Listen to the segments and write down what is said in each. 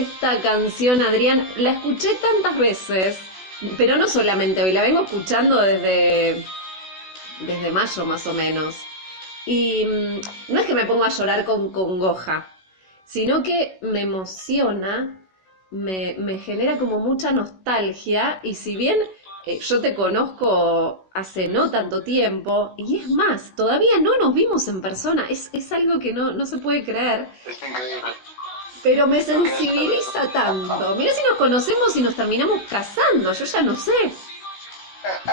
esta canción, Adrián, la escuché tantas veces, pero no solamente hoy, la vengo escuchando desde mayo más o menos. Y no es que me pongo a llorar con congoja, sino que me emociona, me genera como mucha nostalgia y si bien yo te conozco hace no tanto tiempo, y es más, todavía no nos vimos en persona, es algo que no se puede creer, Es increíble. pero me sensibiliza tanto. Mira si nos conocemos y nos terminamos casando, yo ya no sé.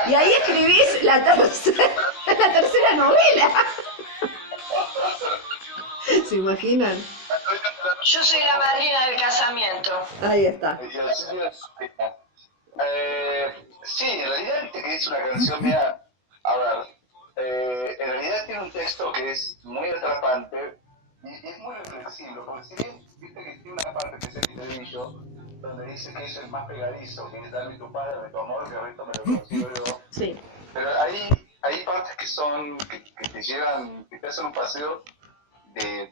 Y ahí escribís la tercera novela. ¿Se imaginan? Yo soy la madrina del casamiento. Ahí está. Sí, en realidad viste que es una canción mía. A ver, en realidad tiene un texto que es muy atrapante y es muy reflexivo, porque si bien viste que tiene una parte que es el estribillo, donde dice que eso es más pegadizo, que es dame tu padre, dame tu amor, que el resto me lo consigo yo. Sí. Pero hay partes que son, que te llevan, que te hacen un paseo que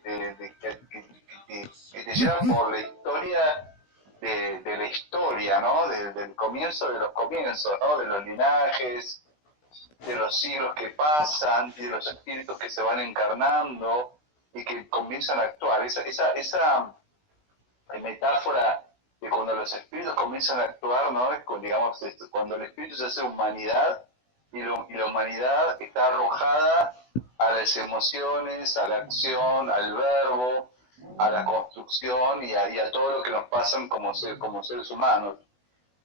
te llevan por la historia de la historia, ¿no? Del comienzo de los comienzos, ¿no? De los linajes, de los siglos que pasan, y de los espíritus que se van encarnando y que comienzan a actuar. Esa metáfora de cuando los espíritus comienzan a actuar, ¿no? Es con, digamos, cuando el espíritu se hace humanidad y la humanidad está arrojada a las emociones, a la acción, al verbo, a la construcción y a todo lo que nos pasan como seres humanos,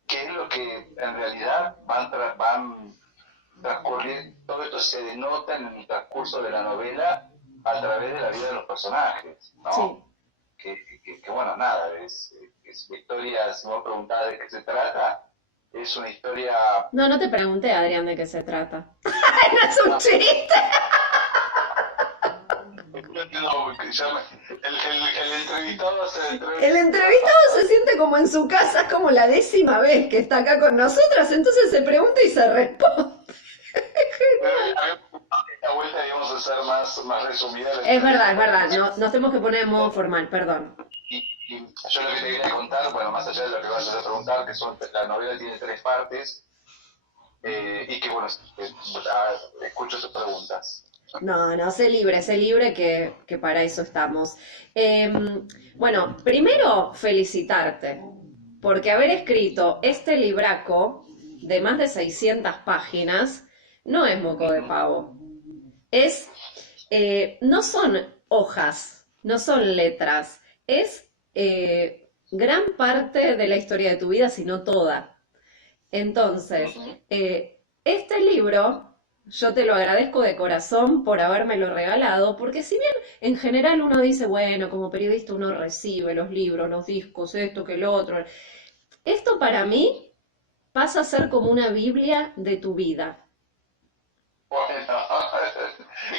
que es lo que en realidad van transcurriendo, todo esto se denota en el transcurso de la novela a través de la vida de los personajes, ¿no? Sí. Que bueno, nada, es una historia, si vos preguntás de qué se trata, es una historia... No te pregunté, Adrián, de qué se trata. No es un chiste. No, el entrevistado El entrevistado se siente como en su casa, es como la 10ª vez que está acá con nosotras, entonces se pregunta y se responde. Esta vuelta íbamos a ser más resumida. Es verdad, nos tenemos que poner en modo formal, perdón. Y yo lo que te quería contar, bueno, más allá de lo que vas a preguntar, que la novela tiene 3 partes, y que bueno, escucho sus preguntas. No, sé libre que para eso estamos. Bueno, primero felicitarte, porque haber escrito este libraco de más de 600 páginas no es moco de pavo. No son hojas, no son letras, es gran parte de la historia de tu vida, si no toda. Entonces, este libro... Yo te lo agradezco de corazón por habérmelo regalado, porque si bien en general uno dice, bueno, como periodista uno recibe los libros, los discos, esto, que lo otro, esto para mí pasa a ser como una Biblia de tu vida. Bueno,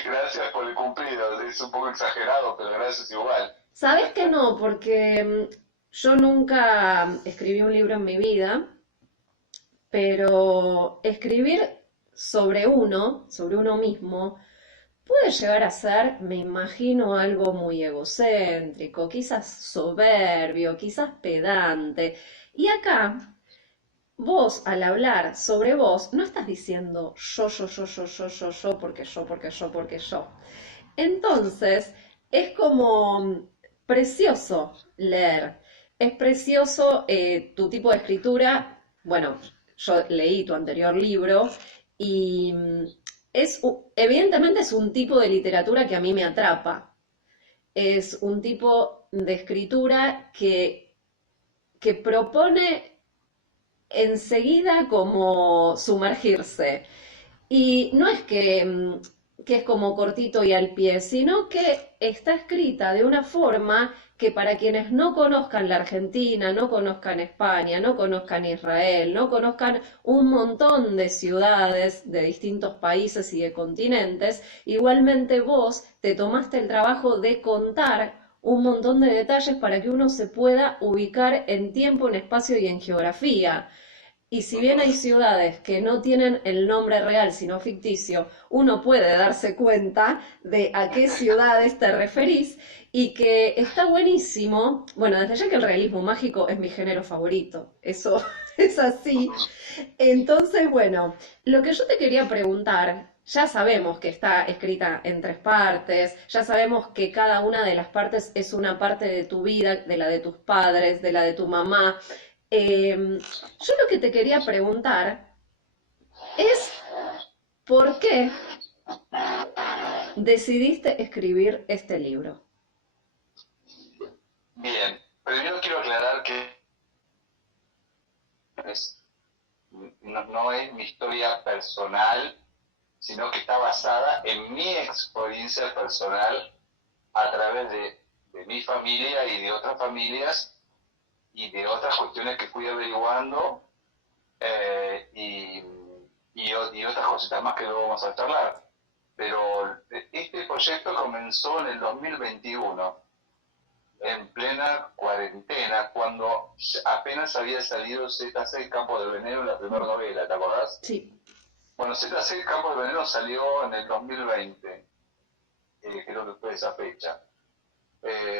gracias por el cumplido, es un poco exagerado, pero gracias igual. ¿Sabes que no? Porque yo nunca escribí un libro en mi vida, pero escribir sobre uno mismo, puede llegar a ser, me imagino, algo muy egocéntrico, quizás soberbio, quizás pedante. Y acá, vos al hablar sobre vos, no estás diciendo yo, porque yo. Entonces, es como precioso leer. Es precioso tu tipo de escritura. Bueno, yo leí tu anterior libro y evidentemente es un tipo de literatura que a mí me atrapa. Es un tipo de escritura que propone enseguida como sumergirse. Y no es que es como cortito y al pie, sino que está escrita de una forma que para quienes no conozcan la Argentina, no conozcan España, no conozcan Israel, no conozcan un montón de ciudades de distintos países y de continentes, igualmente vos te tomaste el trabajo de contar un montón de detalles para que uno se pueda ubicar en tiempo, en espacio y en geografía. Y si bien hay ciudades que no tienen el nombre real, sino ficticio, uno puede darse cuenta de a qué ciudades te referís y que está buenísimo. Bueno, desde ya que el realismo mágico es mi género favorito, eso es así. Entonces, bueno, lo que yo te quería preguntar, ya sabemos que está escrita en tres partes, ya sabemos que cada una de las partes es una parte de tu vida, de la de tus padres, de la de tu mamá. Yo lo que te quería preguntar es ¿por qué decidiste escribir este libro? Bien, primero quiero aclarar que es- no es mi historia personal, sino que está basada en mi experiencia personal a través de mi familia y de otras familias y de otras cuestiones que fui averiguando eh, y, y otras cositas más que luego vamos a charlar. Pero este proyecto comenzó en el 2021, en plena cuarentena, cuando apenas había salido Z6 Campo del Veneno, la primera novela, ¿te acordás? Sí. Bueno, Z6 Campo del Veneno salió en el 2020, creo que fue esa fecha.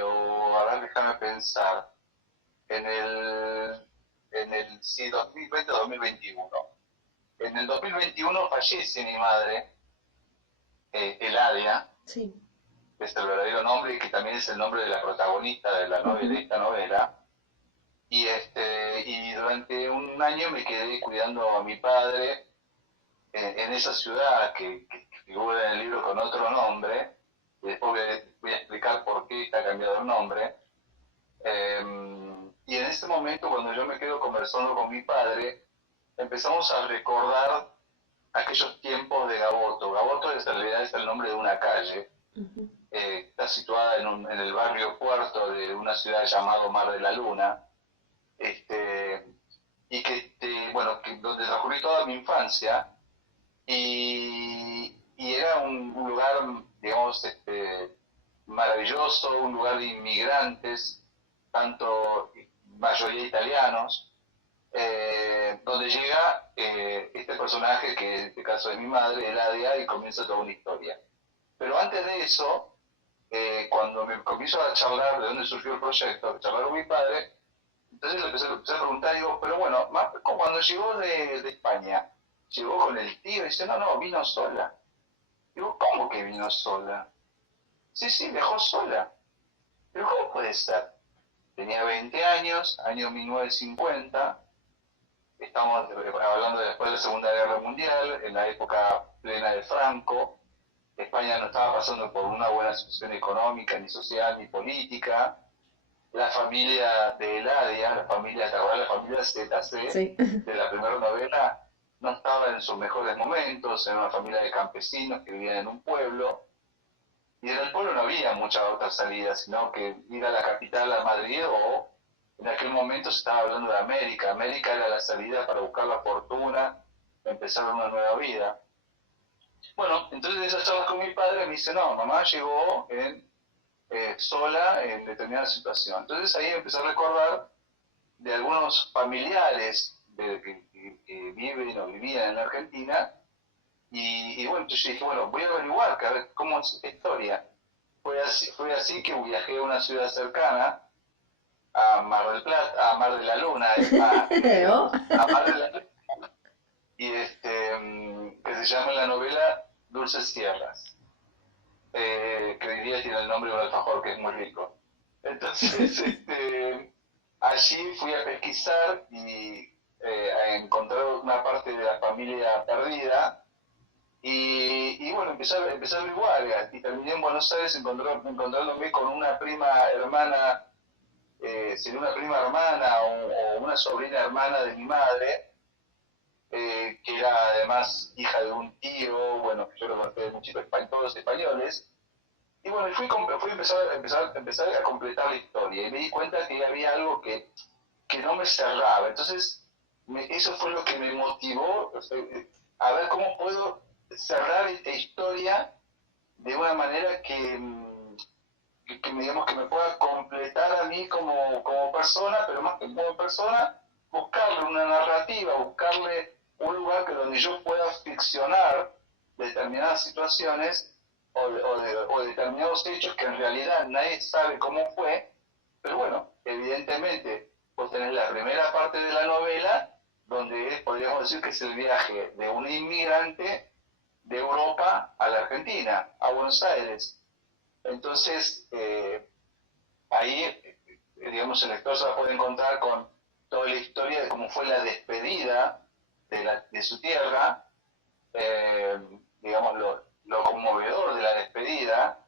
O a ver, déjame pensar, en el sí, 2020-2021. En el 2021 fallece mi madre, Eladia, Sí. que es el verdadero nombre y que también es el nombre de la protagonista de, de esta novela. Y durante un año me quedé cuidando a mi padre en esa ciudad que figura en el libro con otro nombre, y después voy a explicar por qué está cambiado el nombre. Y en ese momento, cuando yo me quedo conversando con mi padre, empezamos a recordar aquellos tiempos de Gaboto. Gaboto en realidad es el nombre de una calle, está situada en el barrio Puerto de una ciudad llamada Mar de la Luna, y bueno, donde transcurrí toda mi infancia, y era un lugar, digamos, maravilloso, un lugar de inmigrantes, tanto mayoría italianos, donde llega este personaje, que en este caso es mi madre, Eladia, y comienza toda una historia. Pero antes de eso, cuando me comienzo a charlar de dónde surgió el proyecto, a charlar con mi padre, entonces le empecé a preguntar, digo, pero bueno, cuando llegó de España, llegó con el tío, y dice, no, vino sola. Digo, ¿cómo que vino sola? Sí, viajó sola. Pero ¿cómo puede ser? Tenía 20 años, año 1950, estamos hablando de después de la Segunda Guerra Mundial, en la época plena de Franco. España no estaba pasando por una buena situación económica, ni social, ni política. La familia de Eladia, la familia, ¿te acuerdas? La familia ZC, Sí. de la primera novela, no estaba en sus mejores momentos, era una familia de campesinos que vivían en un pueblo, y en el pueblo no había mucha otra salida, sino que ir a la capital, a Madrid, o en aquel momento se estaba hablando de América. América era la salida para buscar la fortuna, empezar una nueva vida. Bueno, entonces en esas charlas con mi padre me dice, no, mamá llegó sola en determinada situación. Entonces ahí empecé a recordar de algunos familiares que viven o vivían en la Argentina, y bueno, entonces yo dije, bueno, voy a averiguar, que a ver cómo es esta historia. Fue así que viajé a una ciudad cercana, a Mar del Plata, a Mar de la Luna, Oh. a Mar de la Luna, y que se llama en la novela Dulces Sierras, que hoy día tiene el nombre de un alfajor que es muy rico. Entonces, allí fui a pesquisar y a encontrar una parte de la familia perdida, y bueno, empecé a averiguar, y terminé en Buenos Aires encontrándome con una prima hermana, sería una prima hermana o una sobrina hermana de mi madre, que era además hija de un tío, bueno, que yo lo conocía de un chico todos españoles. Y bueno, fui a empezar a completar la historia, y me di cuenta que había algo que no me cerraba. Entonces, eso fue lo que me motivó, o sea, a ver cómo puedo cerrar esta historia de una manera digamos, que me pueda completar a mí como persona, pero más que como persona, buscarle una narrativa, buscarle un lugar que donde yo pueda ficcionar determinadas situaciones o determinados hechos que en realidad nadie sabe cómo fue, pero bueno, evidentemente vos tenés la primera parte de la novela donde podríamos decir que es el viaje de un inmigrante de Europa a la Argentina, a Buenos Aires. Entonces, ahí, digamos, el lector se va a poder encontrar con toda la historia de cómo fue la despedida de su tierra, digamos, lo conmovedor de la despedida,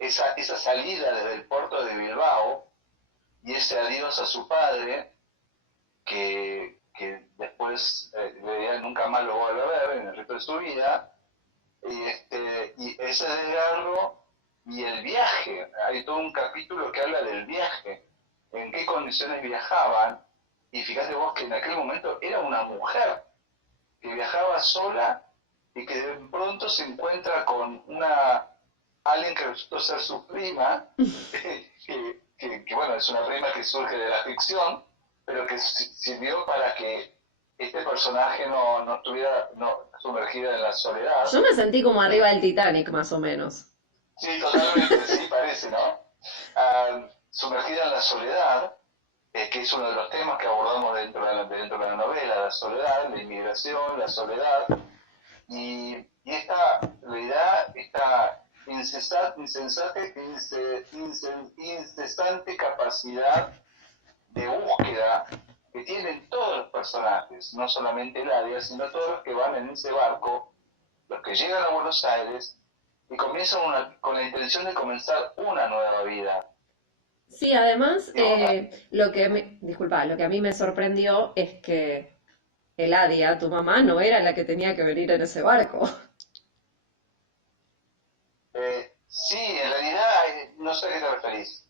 esa salida desde el puerto de Bilbao y ese adiós a su padre, que después nunca más lo vuelve a ver en el resto de su vida, y ese desgarro y el viaje. Hay todo un capítulo que habla del viaje, en qué condiciones viajaban, y fíjate vos que en aquel momento era una mujer que viajaba sola y que de pronto se encuentra con alguien que resultó ser su prima, que bueno, es una prima que surge de la ficción, pero que sirvió para que este personaje no estuviera sumergida en la soledad. Yo me sentí como arriba del Titanic, más o menos. Sí, totalmente, sí, parece, ¿no? Sumergida en la soledad, que es uno de los temas que abordamos dentro de la novela, la soledad, la inmigración, la soledad, y esta realidad, esta incesante capacidad de búsqueda que tienen todos los personajes, no solamente Eladia, sino todos los que van en ese barco, los que llegan a Buenos Aires y comienzan con la intención de comenzar una nueva vida. Sí, además, lo que a mí me sorprendió es que Eladia, tu mamá, no era la que tenía que venir en ese barco. Sí, en realidad no sé a qué te referís.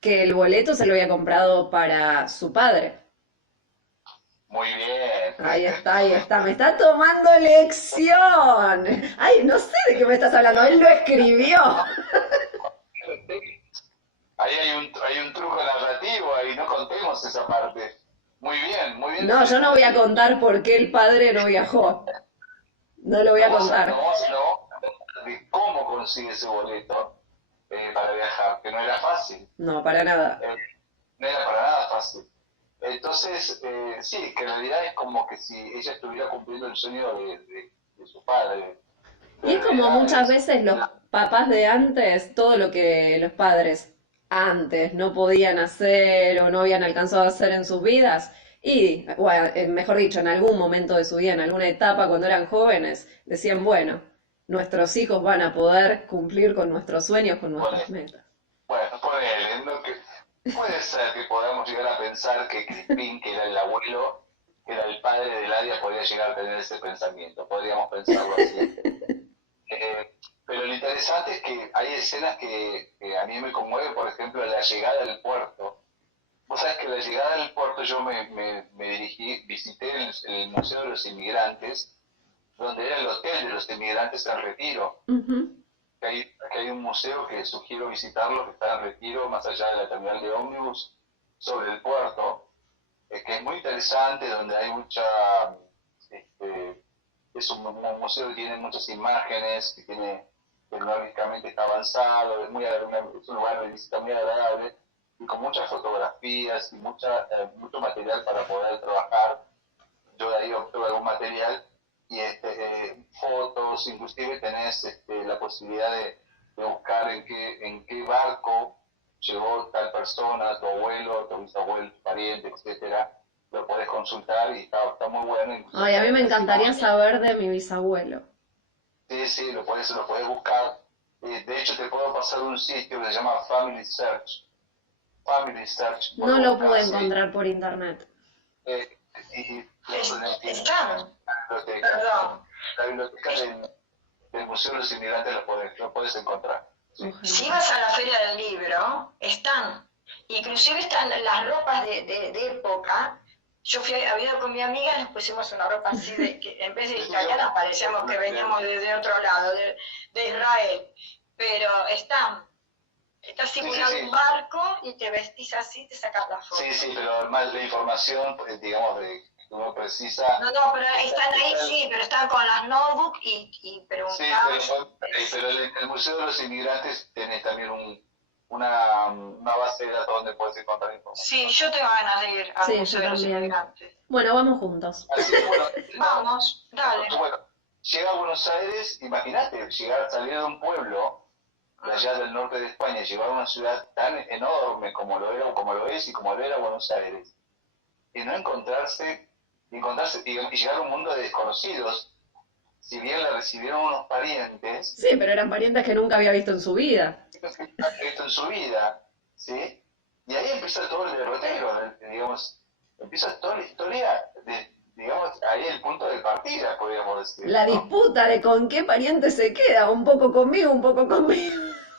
Que el boleto se lo había comprado para su padre. Muy bien. Ahí está, me está tomando lección. Ay, no sé de qué me estás hablando, él lo escribió. Ahí hay un truco narrativo, ahí no contemos esa parte. Muy bien, muy bien. No, yo no voy a contar por qué el padre no viajó. No lo voy a contar. No, de cómo consigue ese boleto para viajar, que no era fácil. No, para nada. No era para nada fácil. Entonces, sí, que en realidad es como que si ella estuviera cumpliendo el sueño de su padre. Y es como muchas veces los papás de antes, todo lo que los padres antes no podían hacer o no habían alcanzado a hacer en sus vidas, y, bueno, mejor dicho, en algún momento de su vida, en alguna etapa cuando eran jóvenes, decían, bueno, nuestros hijos van a poder cumplir con nuestros sueños, con nuestras metas. Bueno, ponele, puede ser que podamos llegar a pensar que Crispín, que era el abuelo, que era el padre de Eladia, podría llegar a tener ese pensamiento, podríamos pensarlo así. Pero lo interesante es que hay escenas que a mí me conmueven, por ejemplo, la llegada del puerto. Vos sabés que la llegada del puerto yo me visité el Museo de los Inmigrantes, donde era el hotel de los inmigrantes en Retiro. Que hay un museo que sugiero visitarlo, que está en Retiro, más allá de la terminal de ómnibus, sobre el puerto, que es muy interesante, donde hay mucha... es un museo que tiene muchas imágenes, que tecnológicamente está avanzado, es un lugar de visita muy agradable, y con muchas fotografías y mucho material para poder trabajar. Yo de ahí obtuve algún material y fotos, inclusive tenés la posibilidad de buscar en qué barco llegó tal persona, tu abuelo, tu bisabuelo, tu pariente, etcétera. Lo podés consultar y está muy bueno. Ay, a mí me encantaría saber de mi bisabuelo. Sí, lo podés buscar. De hecho, te puedo pasar un sitio que se llama Family Search. Family Search. No lo pude encontrar por internet. Está. Perdón. La biblioteca del Museo de los Inmigrantes lo podés encontrar. Sí. Si vas a la Feria del Libro, están. Inclusive están las ropas de época. Yo había ido con mi amiga, nos pusimos una ropa así, que en vez de italianas parecíamos que veníamos de otro lado, de Israel. Pero están. Estás Sí, sí, simulando un sí. barco y te vestís así, te sacas la foto. Sí, sí, pero más la información, pues, digamos, que uno precisa. No, pero Está, están ahí, está, sí, pero están con las notebooks y sí, preguntaban. pero el Museo de los Inmigrantes tiene también una base de datos donde puedes encontrar Sí, información. yo tengo ganas de ir al Sí, yo Museo de los también. Inmigrantes. Bueno, vamos juntos. Así que bueno, Vamos, dale. bueno, llega a Buenos Aires, imagínate, salir de un pueblo de allá del norte de España, llegar a una ciudad tan enorme como lo era, como lo es y como lo era Buenos Aires, y no encontrarse y llegar a un mundo de desconocidos, si bien le recibieron unos parientes, Sí, pero eran parientes que nunca había visto en su vida. esto en su vida, ¿sí? Y ahí empieza todo el derrotero, digamos, empieza toda la historia, digamos, ahí el punto de partida, podríamos decir, La ¿no? disputa de con qué pariente se queda, un poco conmigo, un poco conmigo.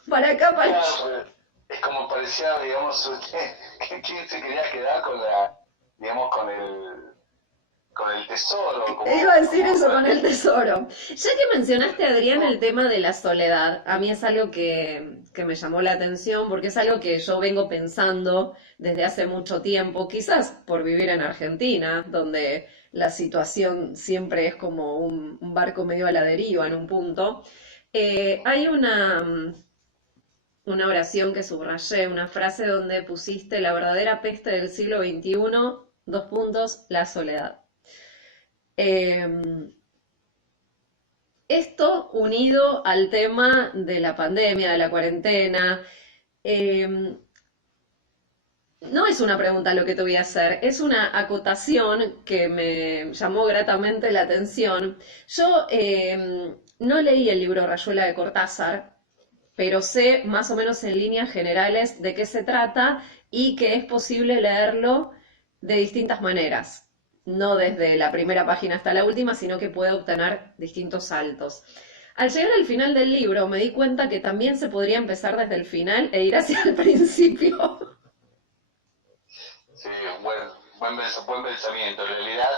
Para acá, para allá. Claro, es como parecía, digamos, quién se quería quedar con la, digamos, con el tesoro, Te iba a decir eso con el el- tesoro. Ya que mencionaste, Adrián, el tema de la soledad, a mí es algo que me llamó la atención porque es algo que yo vengo pensando desde hace mucho tiempo, quizás por vivir en Argentina, donde la situación siempre es como un barco medio a la deriva en un punto. Hay una oración que subrayé, una frase donde pusiste la verdadera peste del siglo XXI, dos puntos, la soledad. Eh, Esto unido al tema de la pandemia, de la cuarentena, eh, no es una pregunta lo que te voy a hacer, es una acotación que me llamó gratamente la atención. Yo no leí el libro Rayuela de Cortázar, pero sé más o menos en líneas generales de qué se trata y que es posible leerlo de distintas maneras, no desde la primera página hasta la última, sino que puede obtener distintos saltos. Al llegar al final del libro me di cuenta que también se podría empezar desde el final e ir hacia el principio. sí, buen pensamiento. En realidad,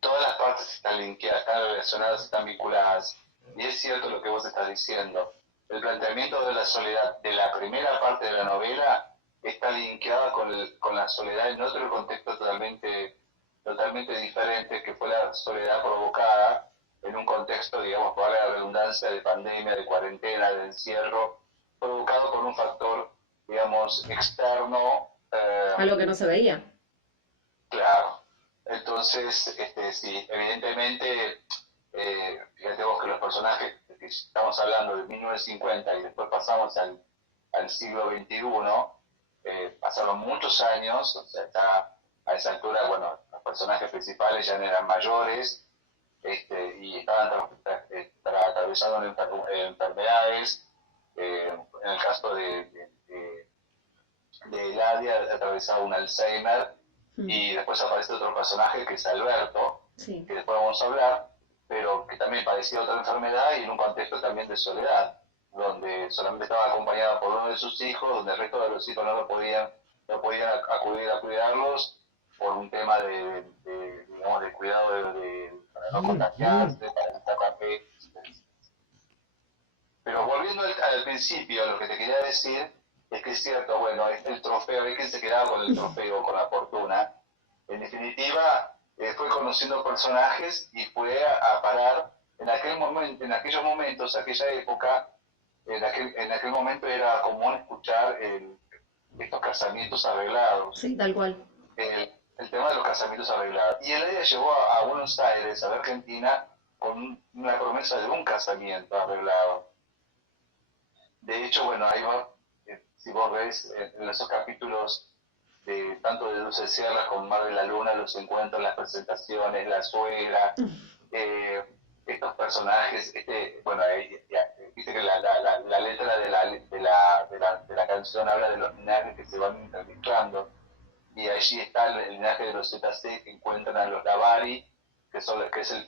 todas las partes están linkeadas, están relacionadas, están vinculadas. Y es cierto lo que vos estás diciendo. El planteamiento de la soledad de la primera parte de la novela está linkeada con la soledad en otro contexto totalmente diferente, que fue la soledad provocada en un contexto, digamos, por la redundancia de pandemia, de cuarentena, de encierro, provocado por un factor, digamos, externo. Algo que no se veía. Claro. Entonces, sí, evidentemente, fíjate vos que los personajes que estamos hablando de 1950 y después pasamos al siglo XXI, pasaron muchos años, o sea, a esa altura, bueno, los personajes principales ya eran mayores, y estaban atravesando enfermedades, en el caso de Eladia atravesaba un Alzheimer, y después aparece otro personaje que es Alberto, Sí. que después vamos a hablar, pero que también padecía otra enfermedad y en un contexto también de soledad, donde solamente estaba acompañado por uno de sus hijos, donde el resto de los hijos no podían acudir a cuidarlos por un tema digamos, de cuidado para no contagiarse, para evitar la peste. Pero volviendo al principio, lo que te quería decir es que es cierto, bueno, el trofeo, hay quien se quedaba con el trofeo, con la fortuna. En definitiva, fue conociendo personajes y fue a parar en aquel momento, en aquellos momentos, aquella época, en aquel momento era común escuchar estos casamientos arreglados, Sí, tal cual. el tema de los casamientos arreglados. Y ella llegó a Buenos Aires, a Argentina, con una promesa de un casamiento arreglado. De hecho, bueno, ahí va, si vos ves en esos capítulos tanto de Dulce Sierra como Mar de la Luna, los encuentros, las presentaciones, la suegra, eh, estos personajes, bueno, viste que la letra de la canción habla de los linajes que se van intermezclando, y allí está el linaje de los ZC que encuentran a los Lavari, que es el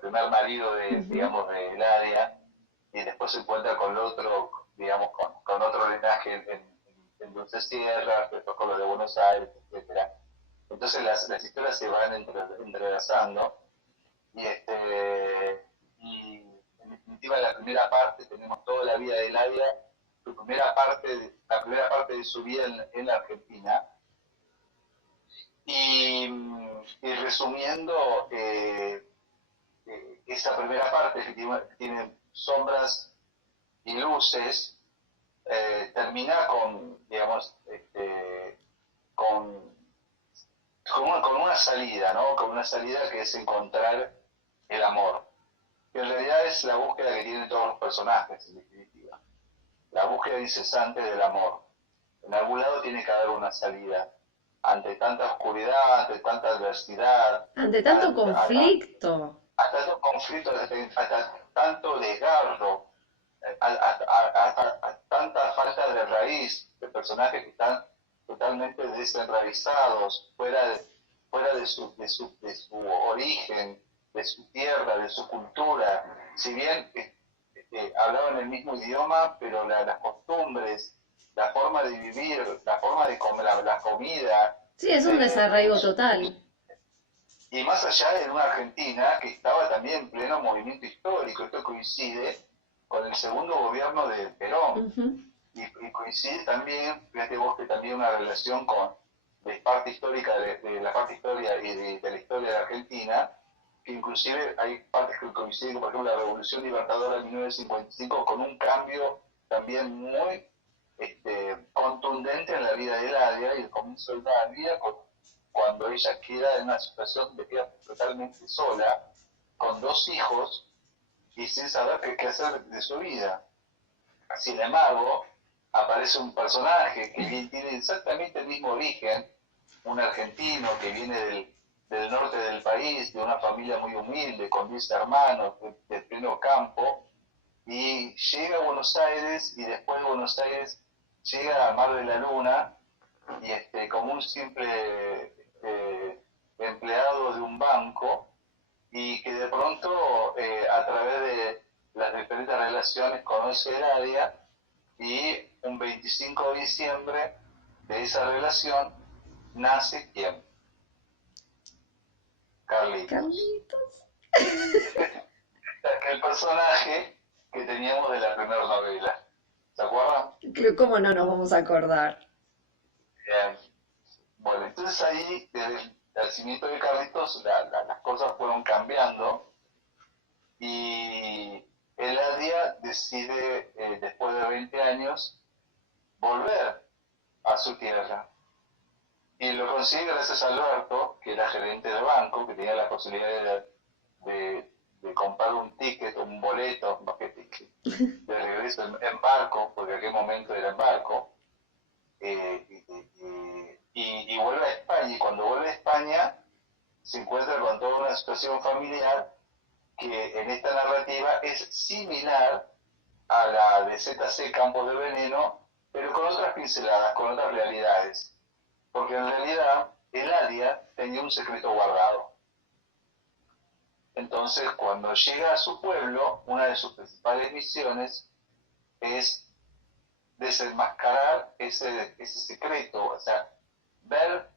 primer marido digamos, de Eladia, y después se encuentra con otro, digamos, con otro linaje en Dulce Sierra, después con los de Buenos Aires, etcétera. Entonces las historias se van entrelazando, y en definitiva en la primera parte tenemos toda la vida de Eladia, la primera parte de su vida en la Argentina. Y resumiendo, esa primera parte que tiene sombras y luces, termina con, digamos, con una salida, ¿no? Con una salida que es encontrar el amor. Que en realidad es la búsqueda que tienen todos los personajes, en definitiva. La búsqueda incesante del amor. En algún lado tiene que haber una salida. Ante tanta oscuridad, ante tanta adversidad, Ante tanto conflicto. hasta tanto conflicto, hasta tanto desgarro, hasta tanta falta de raíz, de personajes que están totalmente desenraizados, fuera de su origen, de su tierra, de su cultura. Si bien hablaban el mismo idioma, pero las costumbres, la forma de vivir, la forma de comer, la comida. Sí, es un desarraigo total. Y más allá de una Argentina que estaba también en pleno movimiento histórico. Esto coincide con el segundo gobierno de Perón. Y coincide también, fíjate vos, que también una relación de parte histórica, de la parte histórica y de la historia de Argentina, que inclusive hay partes que coinciden, por ejemplo, la Revolución Libertadora de 1955, con un cambio también muy contundente en la vida de Eladia y el comienzo de la vida, cuando ella queda en una situación de queda totalmente sola, con 2 hijos y sin saber qué hacer de su vida. Sin embargo, aparece un personaje que tiene exactamente el mismo origen, un argentino que viene del norte del país, de una familia muy humilde, con 10 hermanos, de pleno campo, y llega a Buenos Aires, y después de Buenos Aires llega a Mar de la Luna, y como un simple empleado de un banco, y que de pronto, a través de las diferentes relaciones, conoce a Eladia, y un 25 de diciembre de esa relación nace ¿quién? Carlitos. El personaje que teníamos de la primera novela. ¿Se acuerdan? ¿Cómo no nos vamos a acordar? Bien. Bueno, entonces ahí, desde el nacimiento de Carlitos, las cosas fueron cambiando y Eladia decide, después de 20 años, volver a su tierra. Y lo consigue gracias a Alberto, que era gerente de banco, que tenía la posibilidad de comprar un ticket, un boleto, más que ticket, de regreso en barco, porque en aquel momento era en barco, y vuelve a España. Y cuando vuelve a España, se encuentra con toda una situación familiar que en esta narrativa es similar a la de ZC Campos de Veneno, pero con otras pinceladas, con otras realidades. Porque en realidad Eladia tenía un secreto guardado. Entonces, cuando llega a su pueblo, una de sus principales misiones es desenmascarar ese secreto, o sea, ver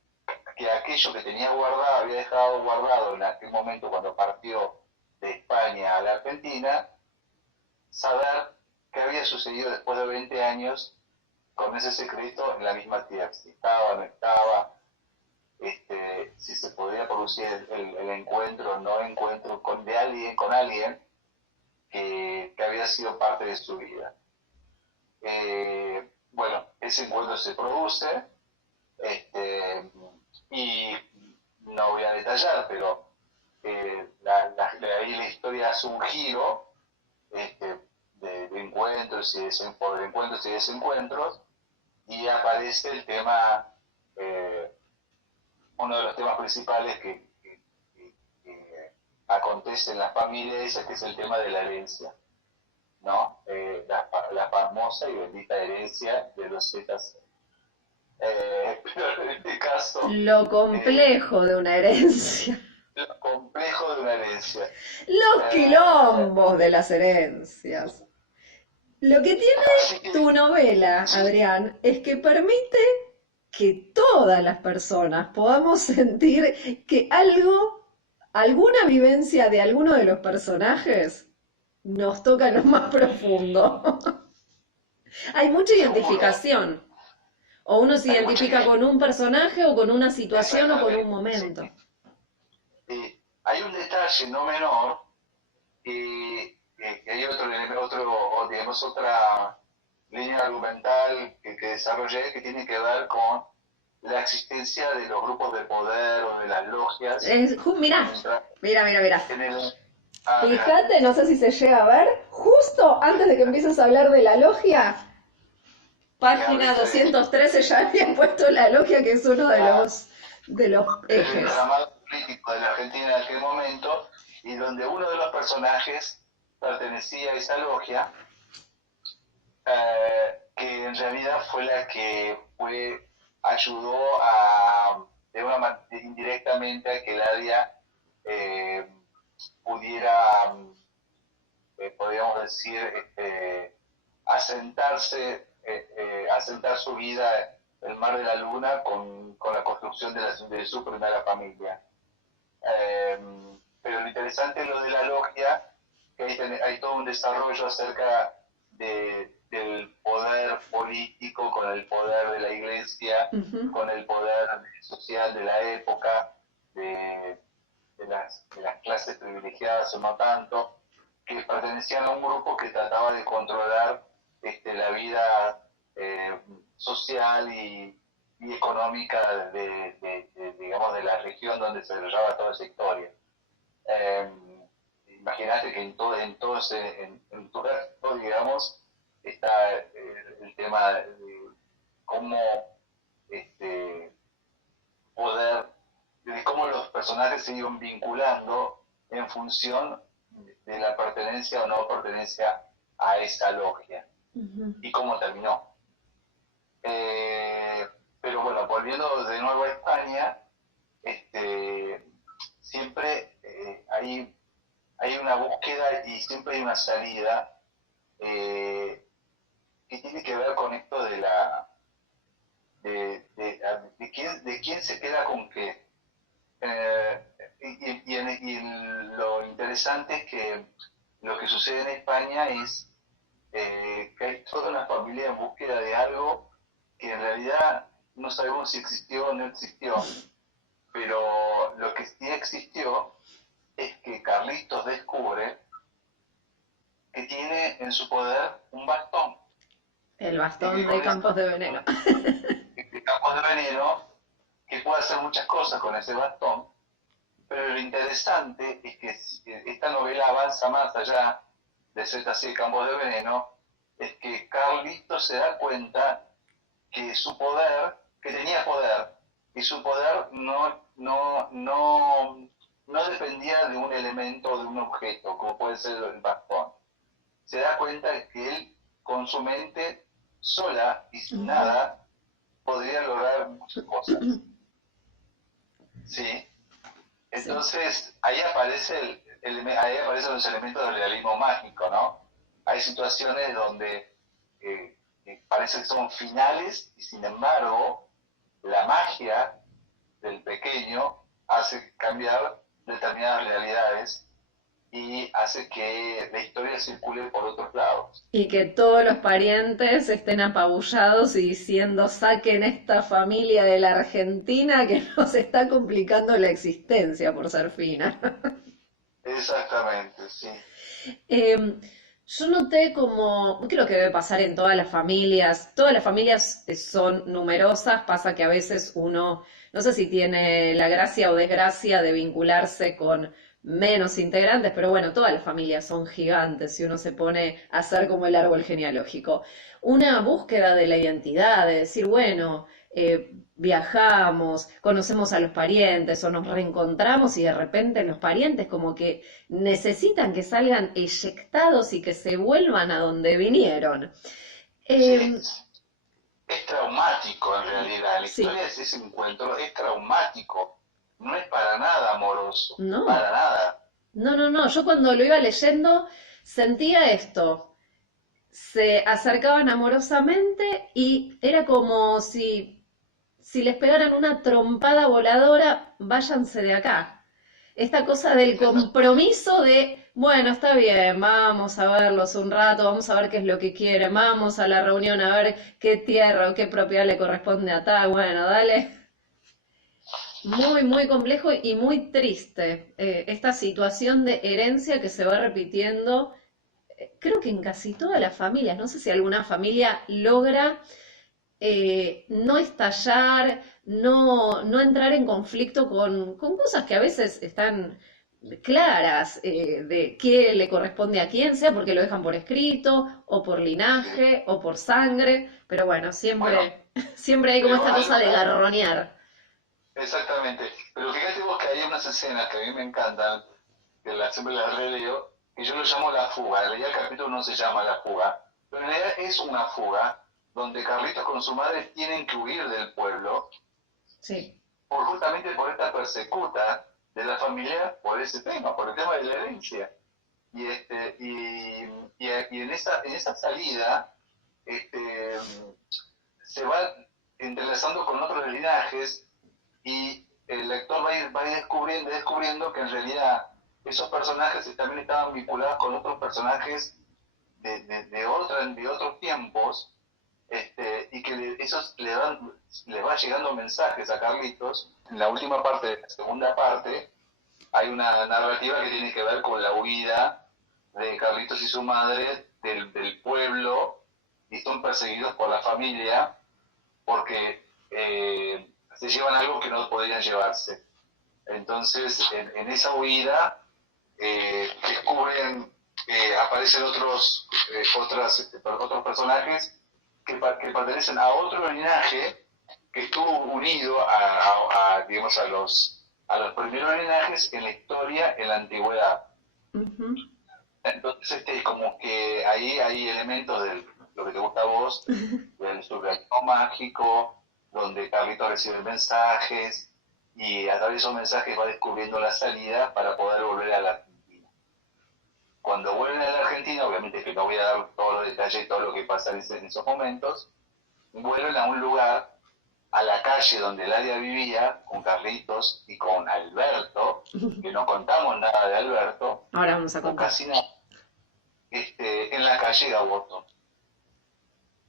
que aquello que tenía guardado, había dejado guardado en aquel momento cuando partió de España a la Argentina, saber qué había sucedido después de 20 años con ese secreto en la misma tierra, si estaba o no estaba, si se podía producir el encuentro o no encuentro con alguien que había sido parte de su vida. Bueno, ese encuentro se produce, y no voy a detallar, pero ahí la historia hace un giro de encuentros y desencuentros, y aparece el tema, uno de los temas principales que acontece en las familias, que es el tema de la herencia, ¿no? La famosa y bendita herencia de los Zetas. Pero en este caso... Lo complejo de una herencia. Lo complejo de una herencia. Los quilombos de las herencias. Lo que tiene tu novela, Adrián, es que permite que todas las personas podamos sentir que alguna vivencia de alguno de los personajes nos toca en lo más profundo. Hay mucha seguro. identificación. O uno se Hay mucha identifica con un personaje o con una situación o con un Exactamente, momento. sí. Hay un detalle no menor, que hay digamos, otra línea argumental que desarrollé que tiene que ver con la existencia de los grupos de poder o de las logias Mirá, en el, mirá. en el mira, Fíjate, no sé si se llega a ver, justo antes de que empieces a hablar de la logia, me página abriste 213 ya habían puesto la logia, que es uno de los el ejes. entramado político de la Argentina en aquel momento, y donde uno de los personajes pertenecía a esa logia, que en realidad fue la que ayudó indirectamente a que Ladia eh, pudiera, podríamos decir, asentar su vida en el Mar de la Luna con la construcción de su primera familia. Eh, pero lo interesante es lo de la logia, que hay todo un desarrollo acerca del poder político con el poder de la iglesia, con el poder social de la época, de las clases privilegiadas o no tanto, que pertenecían a un grupo que trataba de controlar la vida social y económica digamos, de la región donde se desarrollaba toda esa historia. Eh, Imagínate que en todo esto, digamos, está el tema de cómo este, poder, de cómo los personajes se iban vinculando en función de la pertenencia o no pertenencia a esa logia y cómo terminó. Pero bueno, volviendo de nuevo a España, siempre hay una búsqueda y siempre hay una salida que tiene que ver con esto de quién se queda con qué. Lo interesante es que lo que sucede en España es que hay toda una familia en búsqueda de algo que en realidad no sabemos si existió o no existió, pero lo que sí existió es que Carlitos descubre que tiene en su poder un bastón. El bastón de Campos de Veneno. De Campos de Veneno, que puede hacer muchas cosas con ese bastón, pero lo interesante es que esta novela avanza más allá de ZC Campos de Veneno, es que Carlitos se da cuenta que su poder, que tenía poder, y su poder no dependía de un elemento, de un objeto, como puede ser el bastón. Se da cuenta de que él, con su mente sola y sin nada, podría lograr muchas cosas. ¿Sí? Entonces, ahí aparecen los elementos del realismo mágico, ¿no? Hay situaciones donde parece que son finales y sin embargo la magia del pequeño hace cambiar determinadas realidades y hace que la historia circule por otros lados. Y que todos los parientes estén apabullados y diciendo, saquen esta familia de la Argentina que nos está complicando la existencia por ser fina. Exactamente, sí. Yo noté como, creo que debe pasar en todas las familias son numerosas, pasa que a veces uno, no sé si tiene la gracia o desgracia de vincularse con menos integrantes, pero bueno, todas las familias son gigantes si uno se pone a hacer como el árbol genealógico. Una búsqueda de la identidad, de decir, bueno, viajamos, conocemos a los parientes o nos reencontramos y de repente los parientes como que necesitan que salgan eyectados y que se vuelvan a donde vinieron. Sí, es traumático en realidad, la Sí. historia de ese encuentro es traumático, no es para nada amoroso, No. para nada. No, yo cuando lo iba leyendo sentía esto, se acercaban amorosamente y era como si les pegaran una trompada voladora, váyanse de acá. esta cosa del compromiso de, bueno, está bien, vamos a verlos un rato, vamos a ver qué es lo que quieren, vamos a la reunión a ver qué tierra o qué propiedad le corresponde a tal, bueno, dale. Muy, muy complejo y muy triste. Esta situación de herencia que se va repitiendo, creo que en casi todas las familias. No sé si alguna familia logra no estallar, no entrar en conflicto con cosas que a veces están claras, de qué le corresponde a quién, sea porque lo dejan por escrito, o por Sí. linaje, o por sangre, pero bueno, Bueno, siempre hay como pero esta hay cosa de una, garronear. exactamente. Pero fíjate vos que hay unas escenas que a mí me encantan, que siempre las releo, que yo lo llamo la fuga. En realidad el capítulo no se llama la fuga, pero en realidad es una fuga donde Carlitos con su madre tienen que huir del pueblo Sí. justamente por esta persecuta de la familia por ese tema, por el tema de la herencia. Y en esa salida este, se va entrelazando con otros linajes y el lector va a ir descubriendo que en realidad esos personajes también estaban vinculados con otros personajes de otros tiempos, y que esos le va llegando mensajes a Carlitos. En la última parte de la segunda parte hay una narrativa que tiene que ver con la huida de Carlitos y su madre del pueblo, y son perseguidos por la familia porque se llevan algo que no podrían llevarse. Entonces, en esa huida, descubren, aparecen otros personajes que pertenecen a otro linaje que estuvo unido digamos, a los primeros linajes en la historia en la antigüedad. Ujú. Entonces, como que ahí hay elementos de lo que te gusta a vos, del surrealismo mágico, donde Carlito recibe mensajes y a través de esos mensajes va descubriendo la salida para poder volver a la Argentina. Cuando vuelven a la Argentina, obviamente que no voy a dar todos los detalles, todo lo que pasa en esos momentos, vuelven a un lugar, a la calle donde Ladia vivía, con Carlitos y con Alberto, que no contamos nada de Alberto, Ahora vamos a o contar. casi nada, en la calle Gaboto.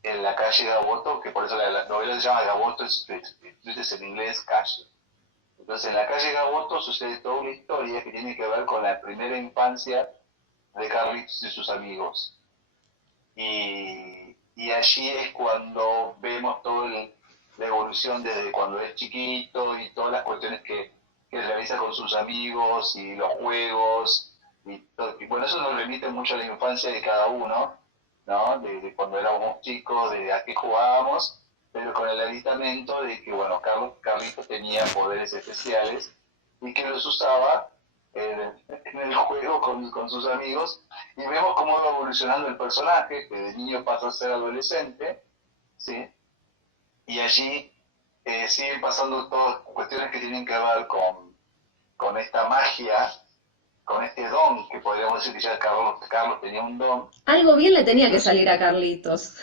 En la calle Gaboto, que por eso la novela se llama Gaboto Street, Street es en inglés calle. Entonces en la calle Gaboto sucede toda una historia que tiene que ver con la primera infancia de Carlitos y sus amigos. Y allí es cuando vemos toda la evolución desde cuando es chiquito y todas las cuestiones que realiza con sus amigos y los juegos. Y bueno, eso nos remite mucho a la infancia de cada uno, ¿no? De cuando éramos chicos, de a qué jugábamos, pero con el aditamento de que, bueno, Carlitos tenía poderes especiales y que los usaba en el juego con sus amigos, y vemos cómo va evolucionando el personaje, que de niño pasa a ser adolescente, ¿sí? Y allí siguen pasando todas cuestiones que tienen que ver con esta magia, con este don, que podríamos decir que ya Carlos tenía un don, Algo bien le y tenía que que los, salir a Carlitos.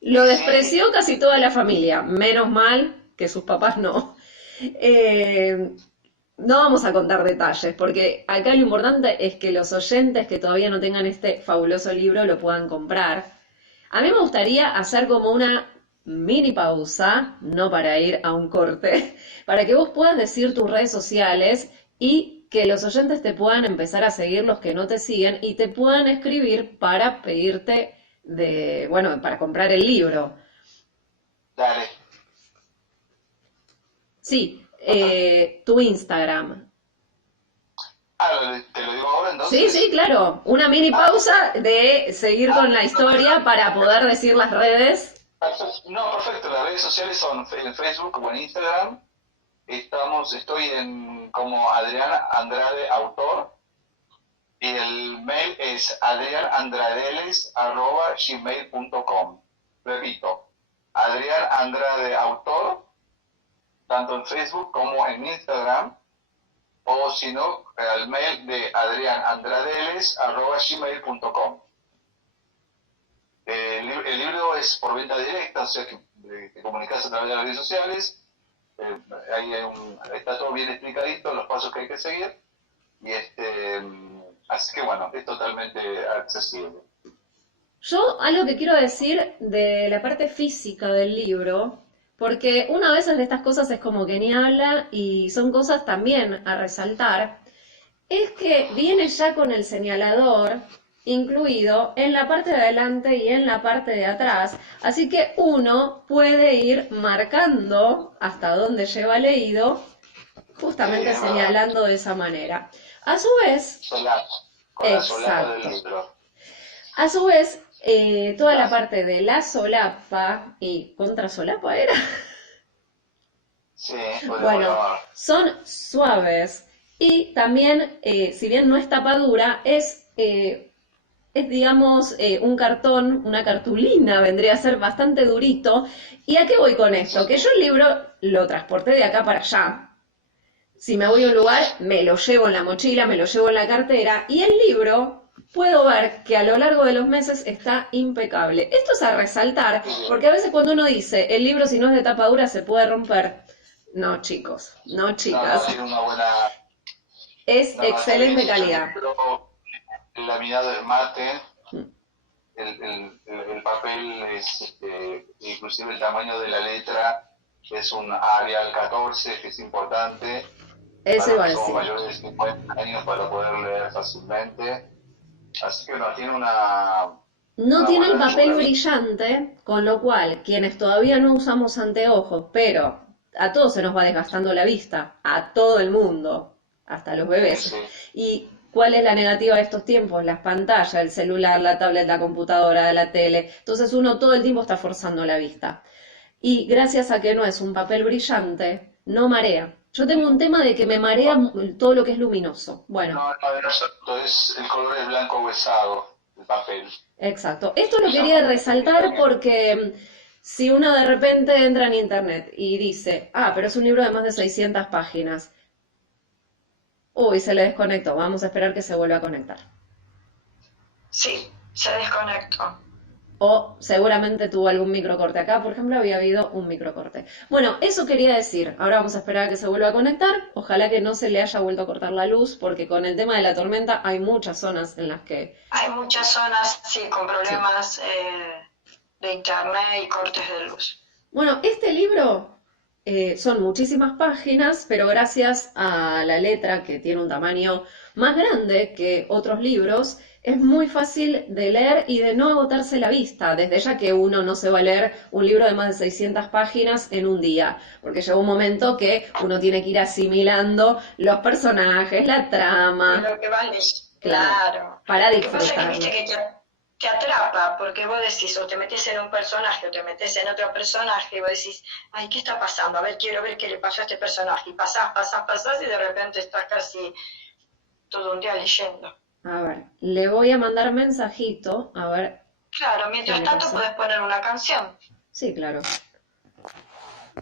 Lo y sí, despreció casi toda la familia, menos mal que sus papás no. Eh, no vamos a contar detalles, porque acá lo importante es que los oyentes que todavía no tengan este fabuloso libro lo puedan comprar. A mí me gustaría hacer como una mini pausa, no para ir a un corte, para que vos puedas decir tus redes sociales y que los oyentes te puedan empezar a seguir, los que no te siguen, y te puedan escribir para pedirte bueno, para comprar el libro. dale. Sí, tu Instagram. Te lo digo ahora Sí, sí, entonces. claro. Una mini Ah, pausa de seguir con la no, historia para poder decir las redes. no, perfecto, las redes sociales son en Facebook o en Instagram. Estoy como Adrián Andrade Autor, y el mail es adrianandradeles@gmail.com. Repito, Adrián Andrade Autor, tanto en Facebook como en Instagram, o si no, al mail de adrianandradeles@gmail.com. El libro es por venta directa, o sea que te comunicas a través de las redes sociales. Ahí está todo bien explicadito, los pasos que hay que seguir. Así que bueno, es totalmente accesible. Yo algo que quiero decir de la parte física del libro, porque una vez de estas cosas es como que ni habla y son cosas también a resaltar, es que viene ya con el señalador incluido en la parte de adelante y en la parte de atrás, así que uno puede ir marcando hasta donde lleva leído, justamente señalando de esa manera. A su vez, con la solapa del libro. A su vez, toda la parte de la solapa y contrasolapa era. Sí, bueno, son suaves y también, si bien no es tapadura, es digamos, un cartón, una cartulina, vendría a ser bastante durito. ¿Y a qué voy con esto? Que yo el libro lo transporté de acá para allá. Si me voy a un lugar, me lo llevo en la mochila, me lo llevo en la cartera, y el libro puedo ver que a lo largo de los meses está impecable. Esto es a resaltar, porque a veces cuando uno dice, el libro si no es de tapa dura se puede romper. No, chicos, no, chicas. Es excelente calidad. El laminado es mate, el papel es, inclusive el tamaño de la letra es un Arial 14, que es importante. Es para igual, los sí. mayores de 50 años para poder leer fácilmente. Así que no, tiene una... No tiene el papel brillante, con lo cual, quienes todavía no usamos anteojos, pero a todos se nos va desgastando la vista, a todo el mundo, hasta los bebés. Sí. ¿Y cuál es la negativa de estos tiempos? Las pantallas, el celular, la tablet, la computadora, la tele. Entonces uno todo el tiempo está forzando la vista. Y gracias a que no es un papel brillante, no marea. Yo tengo un tema de que me marea todo lo que es luminoso. Bueno. No, el color es blanco huesado, el papel. Exacto. Esto lo quería resaltar porque si uno de repente entra en internet y dice, pero es un libro de más de 600 páginas. Uy, se le desconectó. Vamos a esperar que se vuelva a conectar. Sí, se desconectó. O seguramente tuvo algún microcorte. Acá, por ejemplo, había habido un microcorte. Bueno, eso quería decir. Ahora vamos a esperar a que se vuelva a conectar. Ojalá que no se le haya vuelto a cortar la luz, porque con el tema de la tormenta hay muchas zonas en las que... Hay muchas zonas, sí, con problemas de internet y cortes de luz. Bueno, este libro son muchísimas páginas, pero gracias a la letra, que tiene un tamaño más grande que otros libros, es muy fácil de leer y de no agotarse la vista, desde ya que uno no se va a leer un libro de más de 600 páginas en un día, porque llega un momento que uno tiene que ir asimilando los personajes, la trama. Lo que vas leyendo, claro. Para Lo que pasa disfrutar. es que, viste, que te atrapa, porque vos decís, o te metes en un personaje, o te metes en otro personaje, y vos decís, ay, ¿qué está pasando? A ver, quiero ver qué le pasó a este personaje, y pasás, y de repente estás casi todo un día leyendo. A ver, le voy a mandar mensajito, a ver. Claro, mientras tanto podés poner una canción. Sí, claro.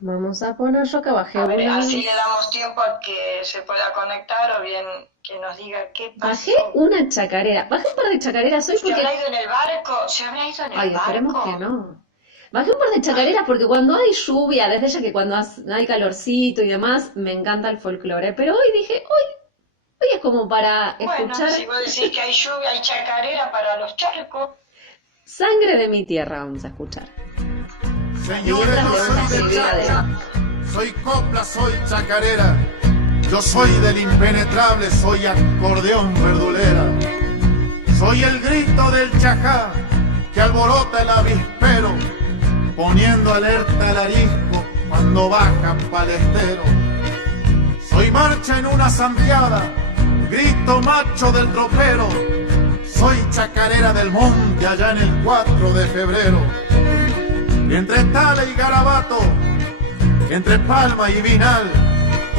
Vamos a poner, yo que bajé a ver, una... así le damos tiempo a que se pueda conectar o bien que nos diga qué pasó. Bajé una chacarera, bajé un par de chacareras hoy porque... ¿Se habrá ido en el barco? ¿Se habrá ido en el barco? Ay, esperemos que no. Bajé un par de chacareras porque cuando hay lluvia, desde ya que cuando hay calorcito y demás, me encanta el folclore. Pero hoy dije, hoy es como para escuchar... Bueno, si vos decís que hay lluvia, hay chacarera para los charcos. Sangre de mi tierra vamos a escuchar. Señores, yo soy del Chaca, soy copla, soy chacarera, yo soy del impenetrable, soy acordeón verdulera, soy el grito del chajá que alborota el avispero, poniendo alerta al arisco cuando baja palestero. Soy marcha en una santiada, grito macho del tropero, soy chacarera del monte allá en el 4 de febrero. Entre Tale y Garabato, entre Palma y Vinal,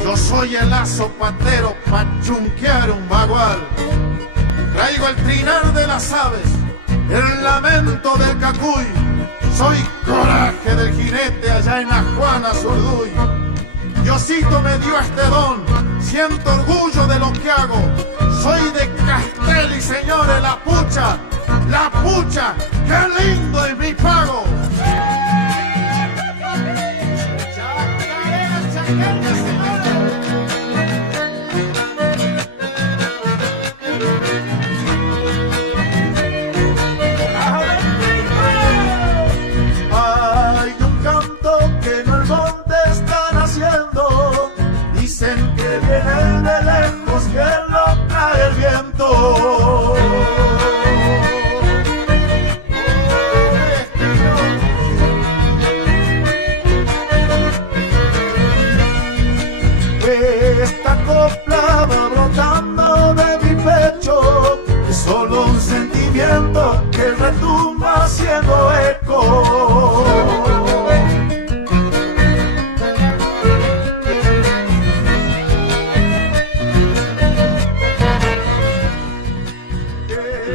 yo soy el lazo patero pa' chunquear un bagual. Traigo el trinar de las aves, el lamento del cacuy, soy coraje del jinete allá en la Juana Zurduy. Diosito me dio este don, siento orgullo de lo que hago, soy de Castel y señores, la pucha, qué lindo es mi pago. Esta copla va brotando de mi pecho, es solo un sentimiento que retumba haciendo eco.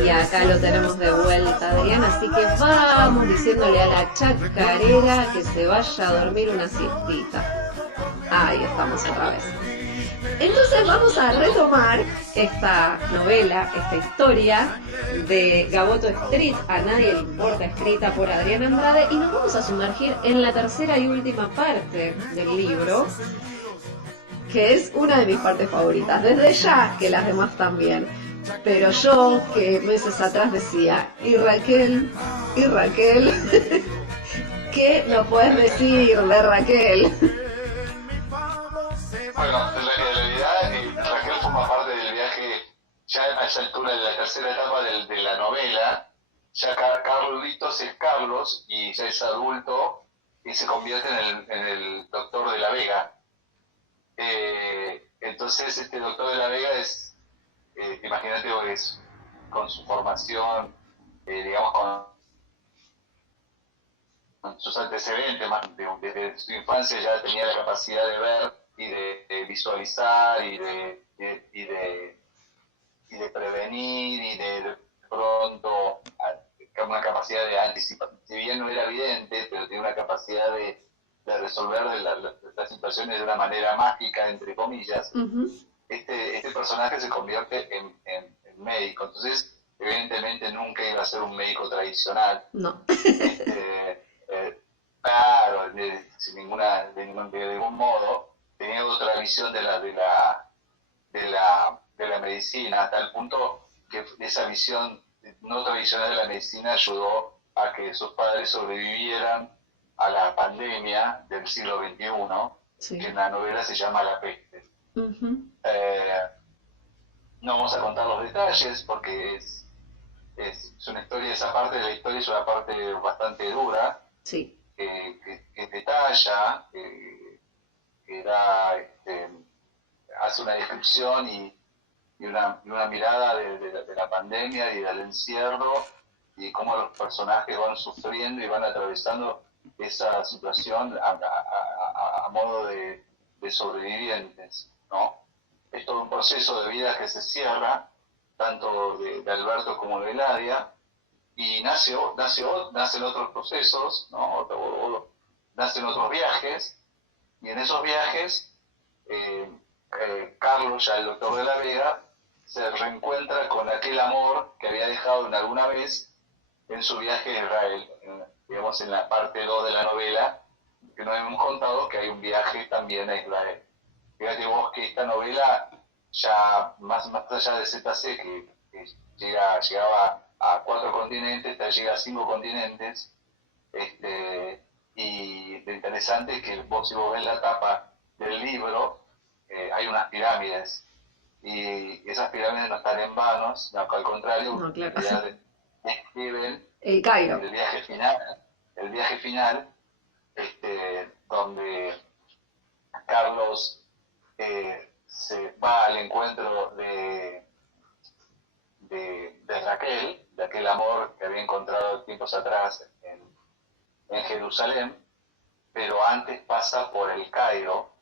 Y acá lo tenemos de vuelta, Adrián, así que vamos diciéndole a la chacarera que se vaya a dormir una siestita. Ahí estamos otra vez. Entonces vamos a retomar esta novela, esta historia de Gaboto Street, a nadie le importa, escrita por Adrián Andrade, y nos vamos a sumergir en la tercera y última parte del libro, que es una de mis partes favoritas, desde ya que las demás también. Pero yo, que meses atrás decía, y Raquel, ¿qué nos puedes decir de Raquel? Bueno, en realidad Raquel forma parte del viaje, ya a esa altura de la tercera etapa de la novela. Ya Carlitos es Carlos y ya es adulto y se convierte en el doctor de la Vega. Entonces este doctor de la Vega es, imagínate, es con su formación, digamos, con sus antecedentes, desde su infancia ya tenía la capacidad de ver y de visualizar y de prevenir y de pronto una capacidad de anticipar. Si bien no era evidente, pero tiene una capacidad de resolver las situaciones de una manera mágica, entre comillas. Uh-huh. Este personaje se convierte en médico, entonces evidentemente nunca iba a ser un médico tradicional. No. Claro, de ningún modo. Tenía otra visión de la medicina, a tal punto que esa visión no tradicional de la medicina ayudó a que sus padres sobrevivieran a la pandemia del siglo XXI, sí, que en la novela se llama La Peste. Uh-huh. No vamos a contar los detalles porque es una historia, esa parte de la historia es una parte bastante dura, sí, que detalla, que da, hace una descripción y una mirada de la pandemia y del encierro y cómo los personajes van sufriendo y van atravesando esa situación a modo de sobrevivientes, ¿no? Es todo un proceso de vida que se cierra, tanto de Alberto como de Eladia, y nacen otros procesos, ¿no? Nacen otros viajes, y en esos viajes Carlos, ya el doctor de la Vega, se reencuentra con aquel amor que había dejado en alguna vez en su viaje a Israel, digamos en la parte 2 de la novela, que nos hemos contado que hay un viaje también a Israel. Fíjate vos que esta novela, ya más allá de ZC, que llegaba a 4 continentes, ya llega a 5 continentes, y lo interesante es que si vos ves la tapa del libro, hay unas pirámides, y esas pirámides no están en vanos, no, al contrario, no, claro, describen el Cairo, el viaje final, donde Carlos se va al encuentro de Raquel, de aquel amor que había encontrado tiempos atrás en Jerusalén, pero antes pasa por el Cairo,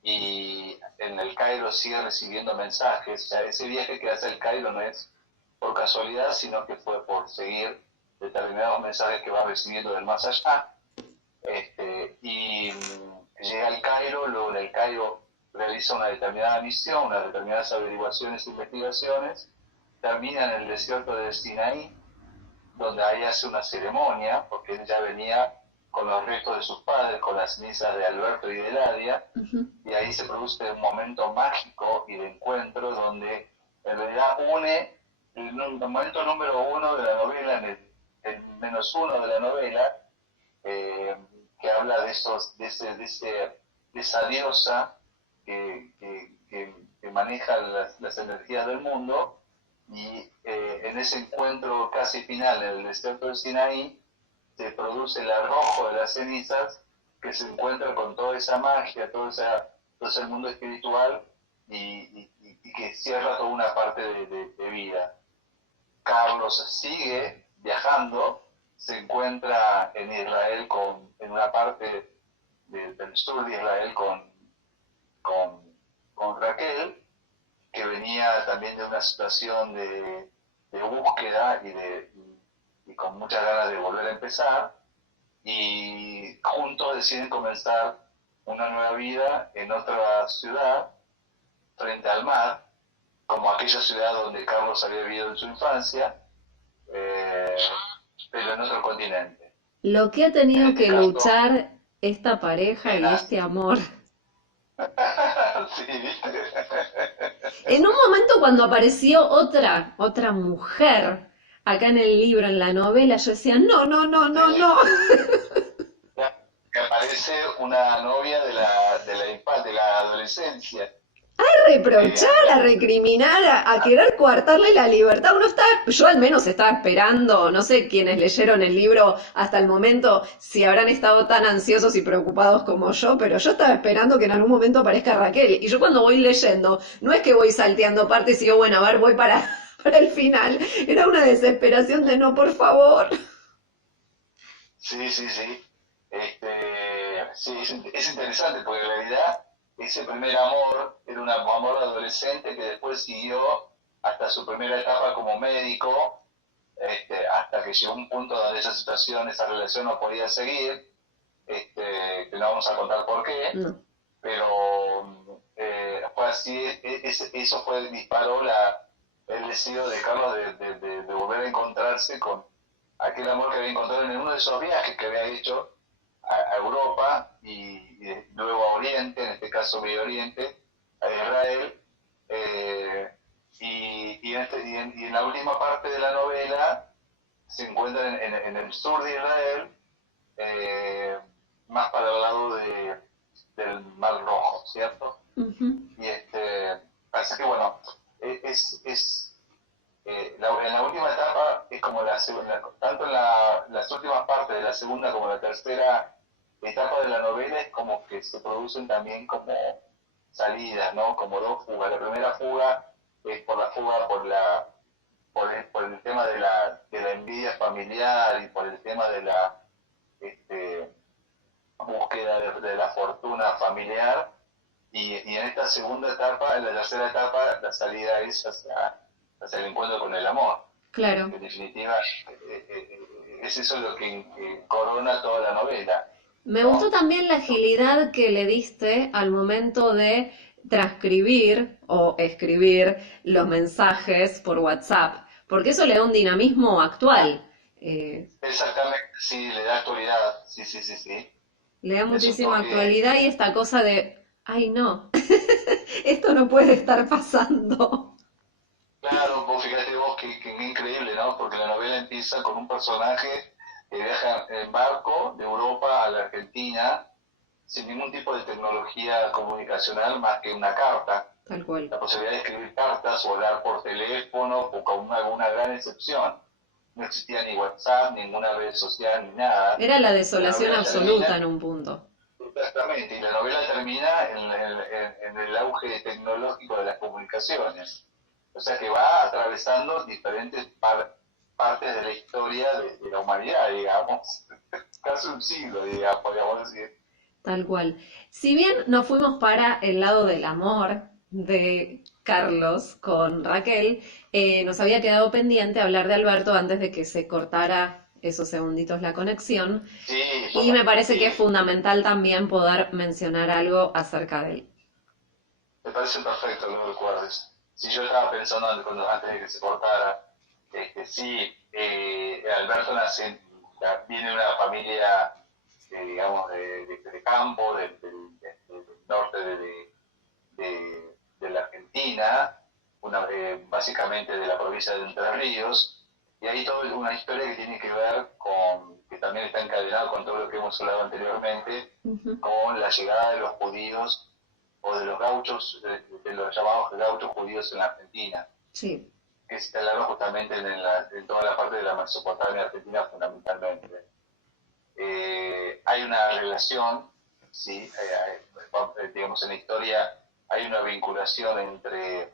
y en el Cairo sigue recibiendo mensajes. O sea, ese viaje que hace el Cairo no es por casualidad, sino que fue por seguir determinados mensajes que va recibiendo del más allá, y llega al Cairo. Luego en el Cairo realiza una determinada misión, unas determinadas averiguaciones e investigaciones, termina en el desierto de Sinaí, donde ahí hace una ceremonia, porque él ya venía con los restos de sus padres, con las cenizas de Alberto y de Eladia, uh-huh, y ahí se produce un momento mágico y de encuentro donde en realidad une el momento número 1 de la novela, el menos 1 de la novela, que habla de esa diosa que maneja las energías del mundo, y en ese encuentro casi final en el desierto de Sinaí se produce el arrojo de las cenizas, que se encuentra con toda esa magia, toda entonces el mundo espiritual y que cierra toda una parte de vida. Carlos sigue viajando, se encuentra en Israel en una parte del sur de Israel con Raquel, que venía también de una situación de búsqueda y con muchas ganas de volver a empezar, y juntos deciden comenzar una nueva vida en otra ciudad, frente al mar, como aquella ciudad donde Carlos había vivido en su infancia, pero en otro continente. Lo que ha tenido que luchar esta pareja y este amor. Sí, ¿viste? En un momento cuando apareció otra mujer acá en el libro, en la novela, yo decía, no. Que aparece una novia de la adolescencia. A reprochar, a recriminar, a querer coartarle la libertad. Yo al menos estaba esperando, no sé quiénes leyeron el libro hasta el momento, si habrán estado tan ansiosos y preocupados como yo, pero yo estaba esperando que en algún momento aparezca Raquel. Y yo cuando voy leyendo, no es que voy salteando partes y digo, bueno, a ver, voy para el final. Era una desesperación de no, por favor. Sí. Sí, es interesante porque en realidad ese primer amor era un amor adolescente que después siguió hasta su primera etapa como médico, hasta que llegó un punto donde esa situación, esa relación no podía seguir, que no vamos a contar por qué, No. pero fue así, eso disparó el deseo de Carlos de volver a encontrarse con aquel amor que había encontrado en uno de esos viajes que había hecho a Europa y luego a Oriente, en este caso Medio Oriente, a Israel, y en la última parte de la novela se encuentran en el sur de Israel, más para el lado del Mar Rojo, ¿cierto? Uh-huh. Y así que bueno, en la última etapa es como la segunda, tanto en las últimas partes de la segunda como la tercera etapa de la novela es como que se producen también como salidas, ¿no? Como dos fugas. La primera fuga es por la fuga por el tema de la envidia familiar y por el tema de la búsqueda de la fortuna familiar, y en esta segunda etapa, en la tercera etapa, la salida es hacia el encuentro con el amor. Claro. En definitiva, es eso lo que corona toda la novela. Me gustó también la agilidad que le diste al momento de transcribir o escribir los mensajes por WhatsApp, porque eso le da un dinamismo actual. Exactamente, sí, le da actualidad, sí. Le da muchísima actualidad y esta cosa de, ay no, esto no puede estar pasando. Claro, vos fíjate vos que increíble, ¿no? Porque la novela empieza con un personaje que viaja en barco de Europa a la Argentina sin ningún tipo de tecnología comunicacional más que una carta. Tal cual. La posibilidad de escribir cartas o hablar por teléfono, o con alguna gran excepción. No existía ni WhatsApp, ninguna red social, ni nada. Era la desolación absoluta en un punto. Exactamente, y la novela termina en el auge tecnológico de las comunicaciones. O sea que va atravesando diferentes partes de la historia de la humanidad, digamos. Casi un siglo, digamos, podríamos decir. Tal cual. Si bien nos fuimos para el lado del amor de Carlos con Raquel, nos había quedado pendiente hablar de Alberto antes de que se cortara esos segunditos la conexión. Sí, y me parece que es fundamental también poder mencionar algo acerca de él. Me parece perfecto que lo recuerdes. Si yo estaba pensando antes de que se cortara, Alberto viene de una familia, digamos, de campo, del norte de la Argentina, básicamente de la provincia de Entre Ríos, y hay toda una historia que tiene que ver que también está encadenado con todo lo que hemos hablado anteriormente, Uh-huh. con la llegada de los judíos o de los gauchos, de los llamados gauchos judíos en la Argentina, Sí. que se instalaron justamente en toda la parte de la Mesopotamia argentina fundamentalmente. Hay una relación, sí, digamos, en la historia hay una vinculación entre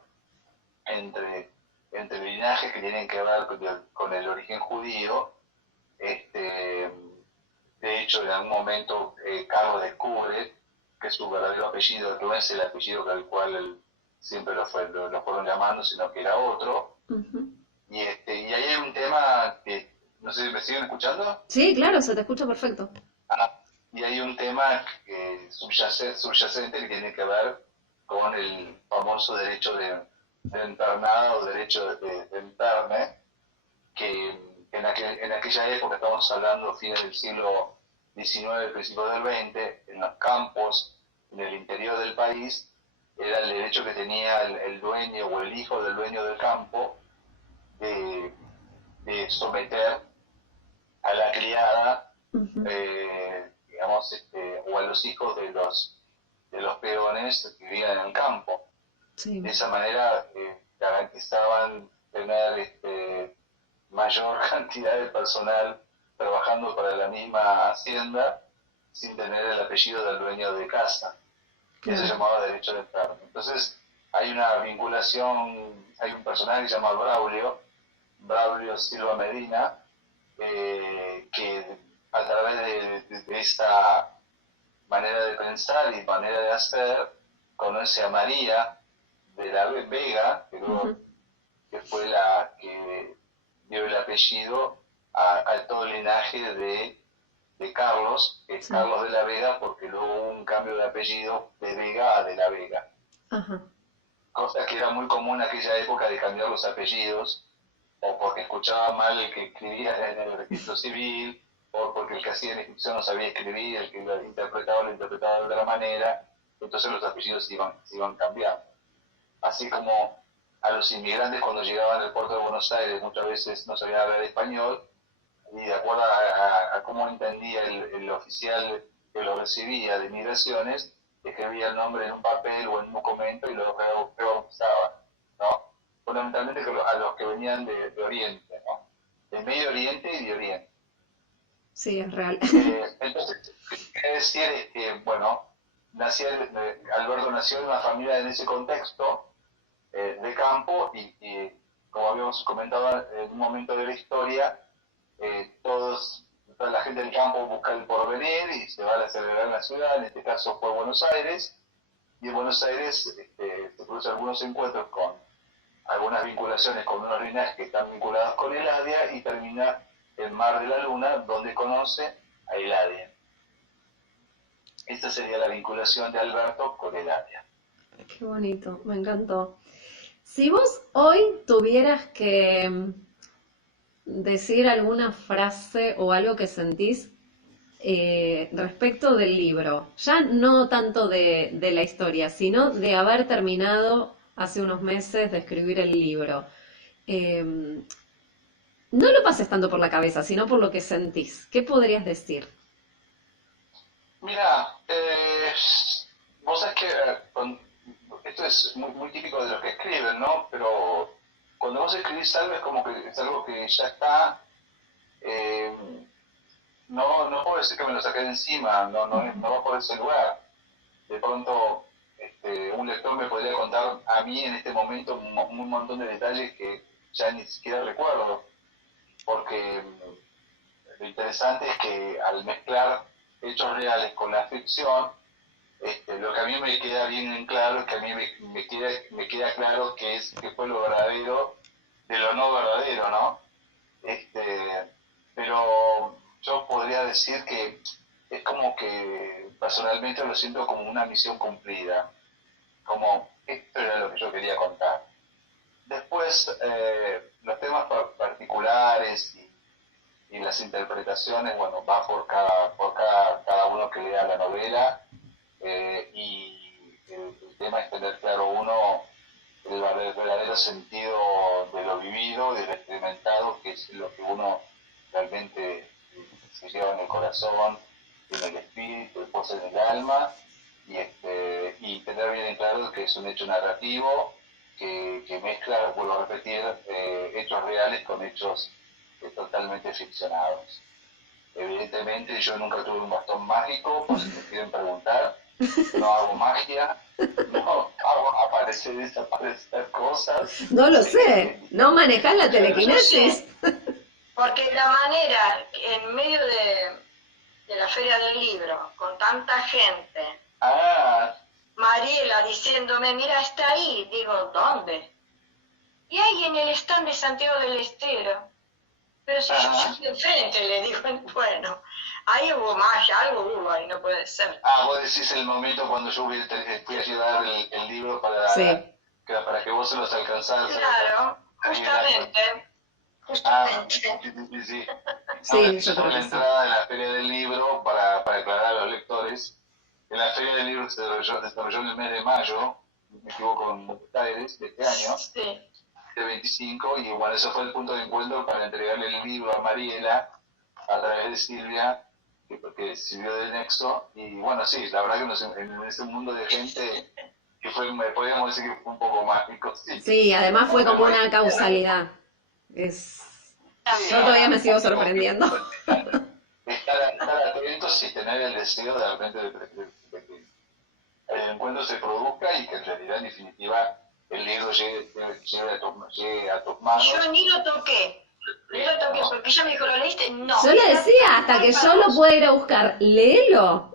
linajes que tienen que ver con el origen judío. De hecho, en algún momento Carlos descubre que su verdadero apellido no es el apellido con el cual él siempre lo fueron llamando, sino que era otro. Ujú. Y ahí hay un tema que, no sé si me siguen escuchando. Sí, claro, se te escucha perfecto. Y hay un tema subyacente que tiene que ver con el famoso derecho de empernada o derecho de emperne, que en aquella época, estamos hablando fines del siglo XIX, principios del XX, en los campos, en el interior del país, era el derecho que tenía el dueño o el hijo del dueño del campo de someter a la criada, Ujú. digamos, o a los hijos de los peones que vivían en el campo. Sí. De esa manera garantizaban tener mayor cantidad de personal trabajando para la misma hacienda sin tener el apellido del dueño de casa. Que se Claro. llamaba derecho de enfermo. Entonces hay una vinculación, hay un personaje que se llama Braulio Silva Medina, que a través de esta manera de pensar y manera de hacer, conoce a María de la Vega, Ujú. que fue la que dio el apellido a todo el linaje de Carlos, que es Sí. Carlos de la Vega, porque luego hubo un cambio de apellido de Vega a de la Vega. Ajá. Cosa que era muy común en aquella época de cambiar los apellidos, o porque escuchaba mal el que escribía en el registro civil, o porque el que hacía la inscripción no sabía escribir, el que lo interpretaba de otra manera, entonces los apellidos se iban cambiando. Así como a los inmigrantes cuando llegaban al puerto de Buenos Aires muchas veces no sabían hablar español, y de acuerdo a cómo entendía el oficial que lo recibía de migraciones, escribía el nombre en un papel o en un documento y lo rebautizaba, ¿no? Fundamentalmente a los que venían de Oriente, ¿no? De Medio Oriente y de Oriente. Sí, es real. Entonces, quiere decir que, bueno, Alberto nació en una familia en ese contexto de campo y, como habíamos comentado en un momento de la historia, toda la gente del campo busca el porvenir y se va a celebrar en la ciudad. En este caso fue Buenos Aires, y en Buenos Aires se producen algunos encuentros con algunas vinculaciones con unos linajes que están vinculados con Eladia, y termina en Mar de la Luna, donde conoce a Eladia. Esta sería la vinculación de Alberto con Eladia. Qué bonito, me encantó. Si vos hoy tuvieras que decir alguna frase o algo que sentís respecto del libro, ya no tanto de la historia, sino de haber terminado hace unos meses de escribir el libro, no lo pases tanto por la cabeza, sino por lo que sentís. ¿Qué podrías decir? Mira, vos sabés que esto es muy típico de los que escriben, ¿no? Pero cuando vos escribís algo es como que es algo que ya está. eh, no puedo decir que me lo saqué de encima, no va por ese lugar. De pronto, un lector me podría contar a mí en este momento un montón de detalles que ya ni siquiera recuerdo, porque lo interesante es que al mezclar hechos reales con la ficción, lo que a mí me queda bien en claro es que a mí me queda claro que fue lo verdadero de lo no verdadero, ¿no? Pero yo podría decir que es como que personalmente lo siento como una misión cumplida, como esto era lo que yo quería contar. Después, los temas particulares y las interpretaciones, bueno, va por cada uno que lea la novela, y el tema es tener claro uno el verdadero sentido de lo vivido, de lo experimentado, que es lo que uno realmente se lleva en el corazón, en el espíritu, después en el alma, y tener bien en claro que es un hecho narrativo que mezcla, vuelvo a repetir, hechos reales con hechos totalmente ficcionados. Evidentemente yo nunca tuve un bastón mágico, por si me quieren preguntar, no hago magia, no hago aparecer y desaparecer cosas. No lo sé, ¿no manejás la Yo telequinesis? sé, porque la manera, en medio de la Feria del Libro, con tanta gente, Ah, Mariela diciéndome, mira, está ahí, digo, ¿dónde? Y ahí en el stand de Santiago del Estero. Pero si yo ajá. estoy de frente, le digo, bueno, ahí hubo magia, algo hubo ahí, no puede ser. Vos decís el momento cuando yo fui a llevar el libro Sí, para que vos se los alcanzaras. Claro, justamente, Ah, justamente. sí. sí, yo Sobre creo la que sí. entrada de la Feria del Libro, para aclarar a los lectores, en la Feria del Libro que se desarrolló en el mes de mayo, me equivoco, en Buenos Aires, de este año, Sí. de 25, y bueno, eso fue el punto de encuentro para entregarle el libro a Mariela a través de Silvia, porque sirvió de nexo, y bueno, sí, la verdad que en ese mundo de gente, que fue, podríamos decir que fue un poco mágico, sí. Sí, además fue como una causalidad. Yo todavía me sigo sorprendiendo. Estar atentos y tener el deseo de repente de que el encuentro se produzca y que en realidad, en definitiva, el libro llegue a tus manos. Yo ni lo toqué, porque ella me dijo, ¿lo leíste? No. Yo le decía, hasta que yo lo pueda ir a buscar, léelo.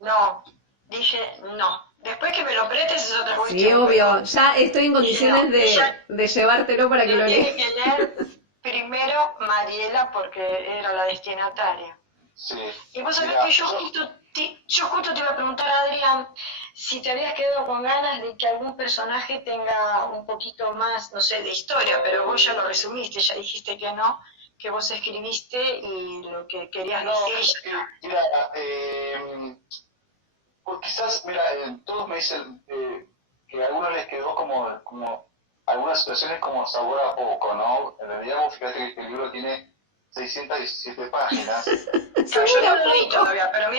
No, dije, no. Después que me lo prestes es otra cuestión. Sí, obvio. Ya estoy en condiciones de llevártelo para que lo Tiene leas. que leer primero Mariela porque era la destinataria. Sí. Y vos sabés Mira, que yo justo te iba a preguntar, Adrián, si te habías quedado con ganas de que algún personaje tenga un poquito más, no sé, de historia, pero vos ya lo resumiste, ya dijiste que no, que vos escribiste y lo que querías no, decir. mira, pues quizás, mira, todos me dicen que a algunos les quedó como algunas situaciones como sabor a poco, ¿no? En realidad, vos fíjate que este libro tiene 617 páginas. Claro, yo no lo leí todavía, pero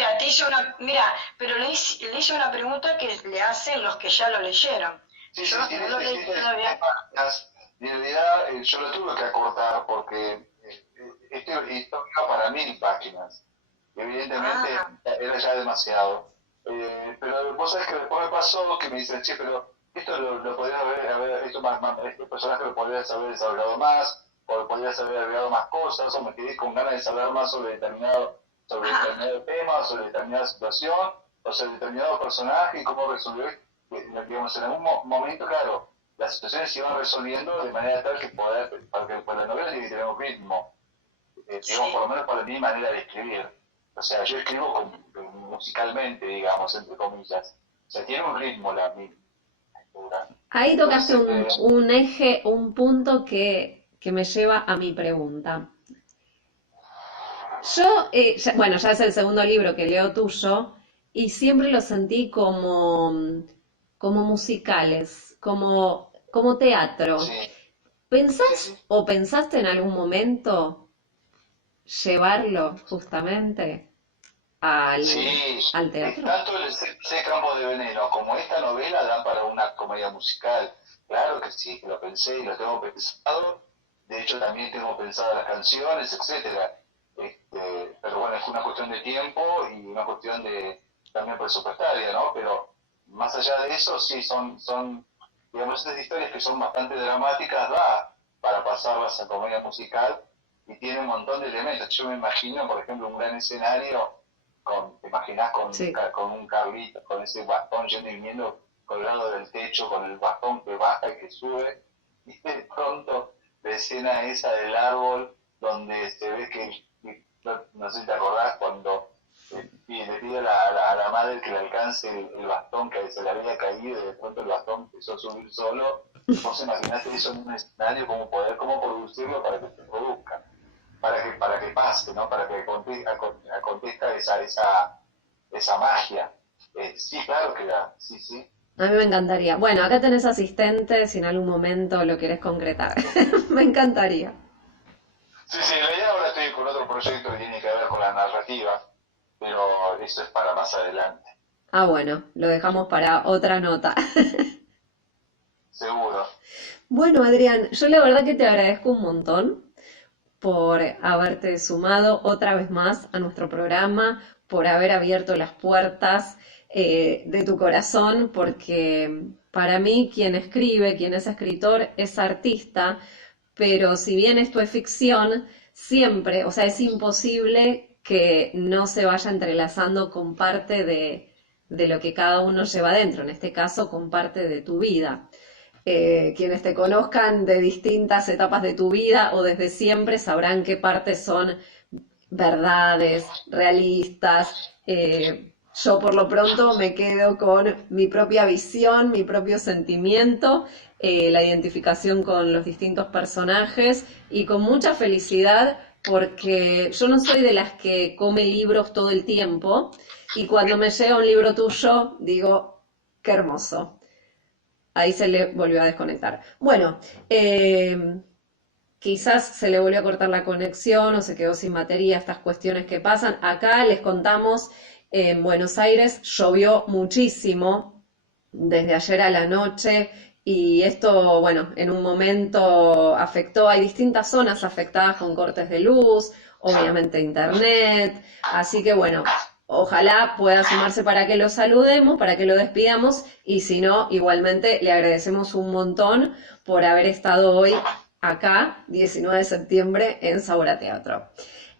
mira, pero le hice una pregunta que le hacen los que ya lo leyeron. Sí, Yo tiene no lo leí 617 todavía. páginas. Y en realidad yo lo tuve que acortar porque esto iba para 1000 páginas. Evidentemente era ya demasiado. Pero vos sabés que después me pasó que me dicen, che, pero esto lo podrías haber hecho este personaje lo podrías haber desarrollado más, o podrías haber agregado más cosas, o me quedé con ganas de saber más sobre determinado tema, sobre determinada situación, o sobre determinado personaje y cómo resolver, digamos, en algún momento, claro, las situaciones se iban resolviendo de manera tal que porque la novela tiene que tener un ritmo, digamos, por lo menos para mi manera de escribir. O sea, yo escribo musicalmente, digamos, entre comillas. O sea, tiene un ritmo mi escritura. Ahí tocaste Entonces, un eje, un punto que me lleva a mi pregunta. Yo, bueno, ya es el segundo libro que leo tuyo y siempre lo sentí como musicales, como teatro. sí, ¿Pensás o pensaste en algún momento llevarlo justamente sí, al teatro? tanto el Seis Campos de Veneno como esta novela dan para una comedia musical. Claro que sí, que lo pensé y lo tengo pensado. De hecho, también tengo pensado las canciones, etcétera. Pero bueno, es una cuestión de tiempo y una cuestión de también presupuestaria, ¿no? Pero más allá de eso, sí, son digamos, estas historias que son bastante dramáticas, da para pasarlas a comedia musical y tiene un montón de elementos. Yo me imagino, por ejemplo, un gran escenario, te imaginás Sí. con un Carlito, con ese bastón yendo y viniendo colgado del techo, con el bastón que baja y que sube, y de pronto la escena esa del árbol, donde se ve que no sé si te acordás, cuando le pide a la madre que le alcance el bastón que se le había caído y de pronto el bastón empezó a subir solo. Vos imaginate eso en un escenario, cómo producirlo para que se produzca, para que pase, ¿no? Para que acontezca esa magia. Sí, claro que da, sí, sí. A mí me encantaría. Bueno, acá tenés asistente si en algún momento lo querés concretar. Me encantaría. Sí, sí, en realidad ahora estoy con otro proyecto que tiene que ver con la narrativa, pero eso es para más adelante, Ah, bueno, lo dejamos para otra nota. seguro. Bueno, Adrián, yo la verdad que te agradezco un montón por haberte sumado otra vez más a nuestro programa, por haber abierto las puertas de tu corazón, porque para mí quien escribe, quien es escritor, es artista, pero si bien esto es ficción, siempre, o sea, es imposible que no se vaya entrelazando con parte de lo que cada uno lleva dentro, en este caso con parte de tu vida. Quienes te conozcan de distintas etapas de tu vida o desde siempre sabrán qué partes son verdades, realistas. Yo por lo pronto me quedo con mi propia visión, mi propio sentimiento, la identificación con los distintos personajes y con mucha felicidad porque yo no soy de las que come libros todo el tiempo y cuando me llega un libro tuyo digo, qué hermoso. Ahí se le volvió a desconectar. Bueno, quizás se le volvió a cortar la conexión o se quedó sin batería, estas cuestiones que pasan. Acá les contamos, en Buenos Aires llovió muchísimo desde ayer a la noche y esto, bueno, en un momento afectó, hay distintas zonas afectadas con cortes de luz, obviamente internet, así que bueno, ojalá pueda sumarse para que lo saludemos, para que lo despidamos y si no, igualmente le agradecemos un montón por haber estado hoy acá, 19 de septiembre, en Sabor a Teatro.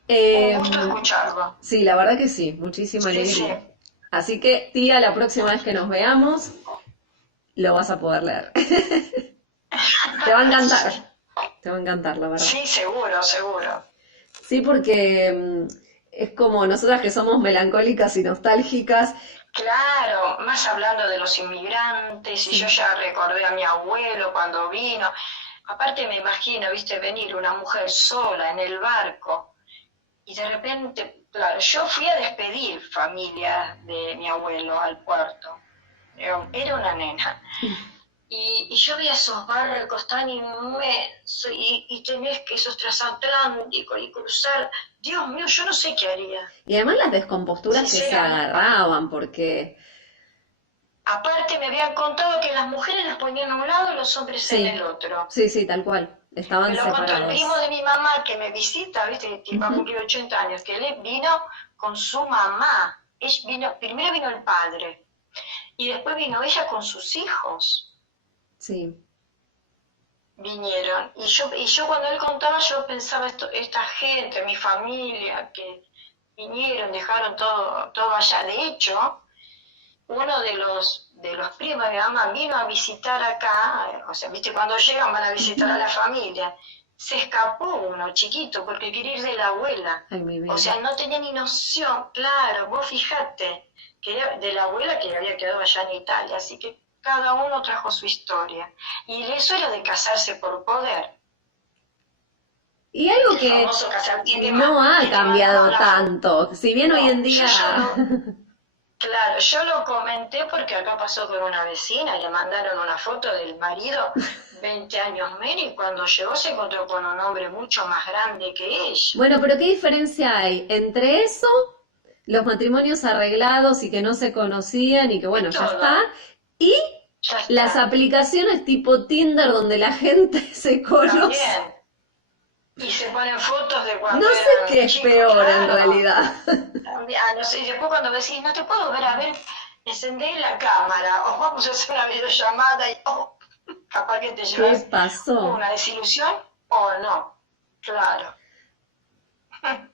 Un gusto escucharlo. Sí, la verdad que sí, muchísima alegría. Sí. Así que, tía, la próxima vez que nos veamos, lo vas a poder leer. Te va a encantar, la verdad. Sí, seguro. Sí, porque es como nosotras que somos melancólicas y nostálgicas. Claro, más hablando de los inmigrantes, y yo ya recordé a mi abuelo cuando vino. Aparte me imagino, viste, venir una mujer sola en el barco, y de repente, claro, yo fui a despedir familia de mi abuelo al puerto. Era una nena. Y yo veía esos barcos tan inmensos y tenés que esos transatlánticos y cruzar. Dios mío, yo no sé qué haría. Y además las descomposturas que se agarraban, porque... Aparte me habían contado que las mujeres las ponían a un lado y los hombres en el otro. Sí, tal cual. Estaban me lo separados. contó el primo de mi mamá que me visita, viste, que va a cumplir 80 años, que él vino con su mamá. Primero vino el padre y después vino ella con sus hijos. Sí. Vinieron. Y yo cuando él contaba, yo pensaba esta gente, mi familia, que vinieron, dejaron todo allá. De hecho, uno de los primos de mi mamá vino a visitar acá, o sea, viste, cuando llegan van a visitar a la familia. Se escapó uno, chiquito, porque quería ir de la abuela. Ay, o sea, no tenía ni noción, claro, vos fijate, que era de la abuela que había quedado allá en Italia, así que cada uno trajo su historia. Y eso era de casarse por poder. Y algo que no ha cambiado tanto, si bien hoy en día... Claro, yo lo comenté porque acá pasó con una vecina, le mandaron una foto del marido, 20 años menos, y cuando llegó se encontró con un hombre mucho más grande que ella. Bueno, pero ¿qué diferencia hay entre eso, los matrimonios arreglados y que no se conocían y que bueno, ya está, y las aplicaciones tipo Tinder donde la gente se conoce? También. Y se ponen fotos de cuando no sé qué es peor en realidad. No sé, y después cuando decís, no te puedo ver, a ver, encendé la cámara, o vamos a hacer una videollamada y capaz que te llevas ¿Qué pasó? una desilusión o no. Claro.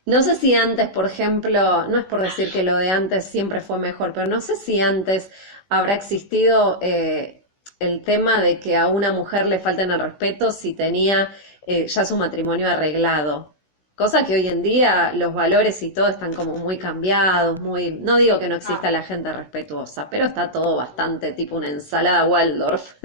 No sé si antes, por ejemplo, no es por decir que lo de antes siempre fue mejor, pero no sé si antes habrá existido el tema de que a una mujer le falten el respeto si tenía ya su matrimonio arreglado. Cosa que hoy en día los valores y todo están como muy cambiados, no digo que no exista la gente respetuosa, pero está todo bastante tipo una ensalada Waldorf.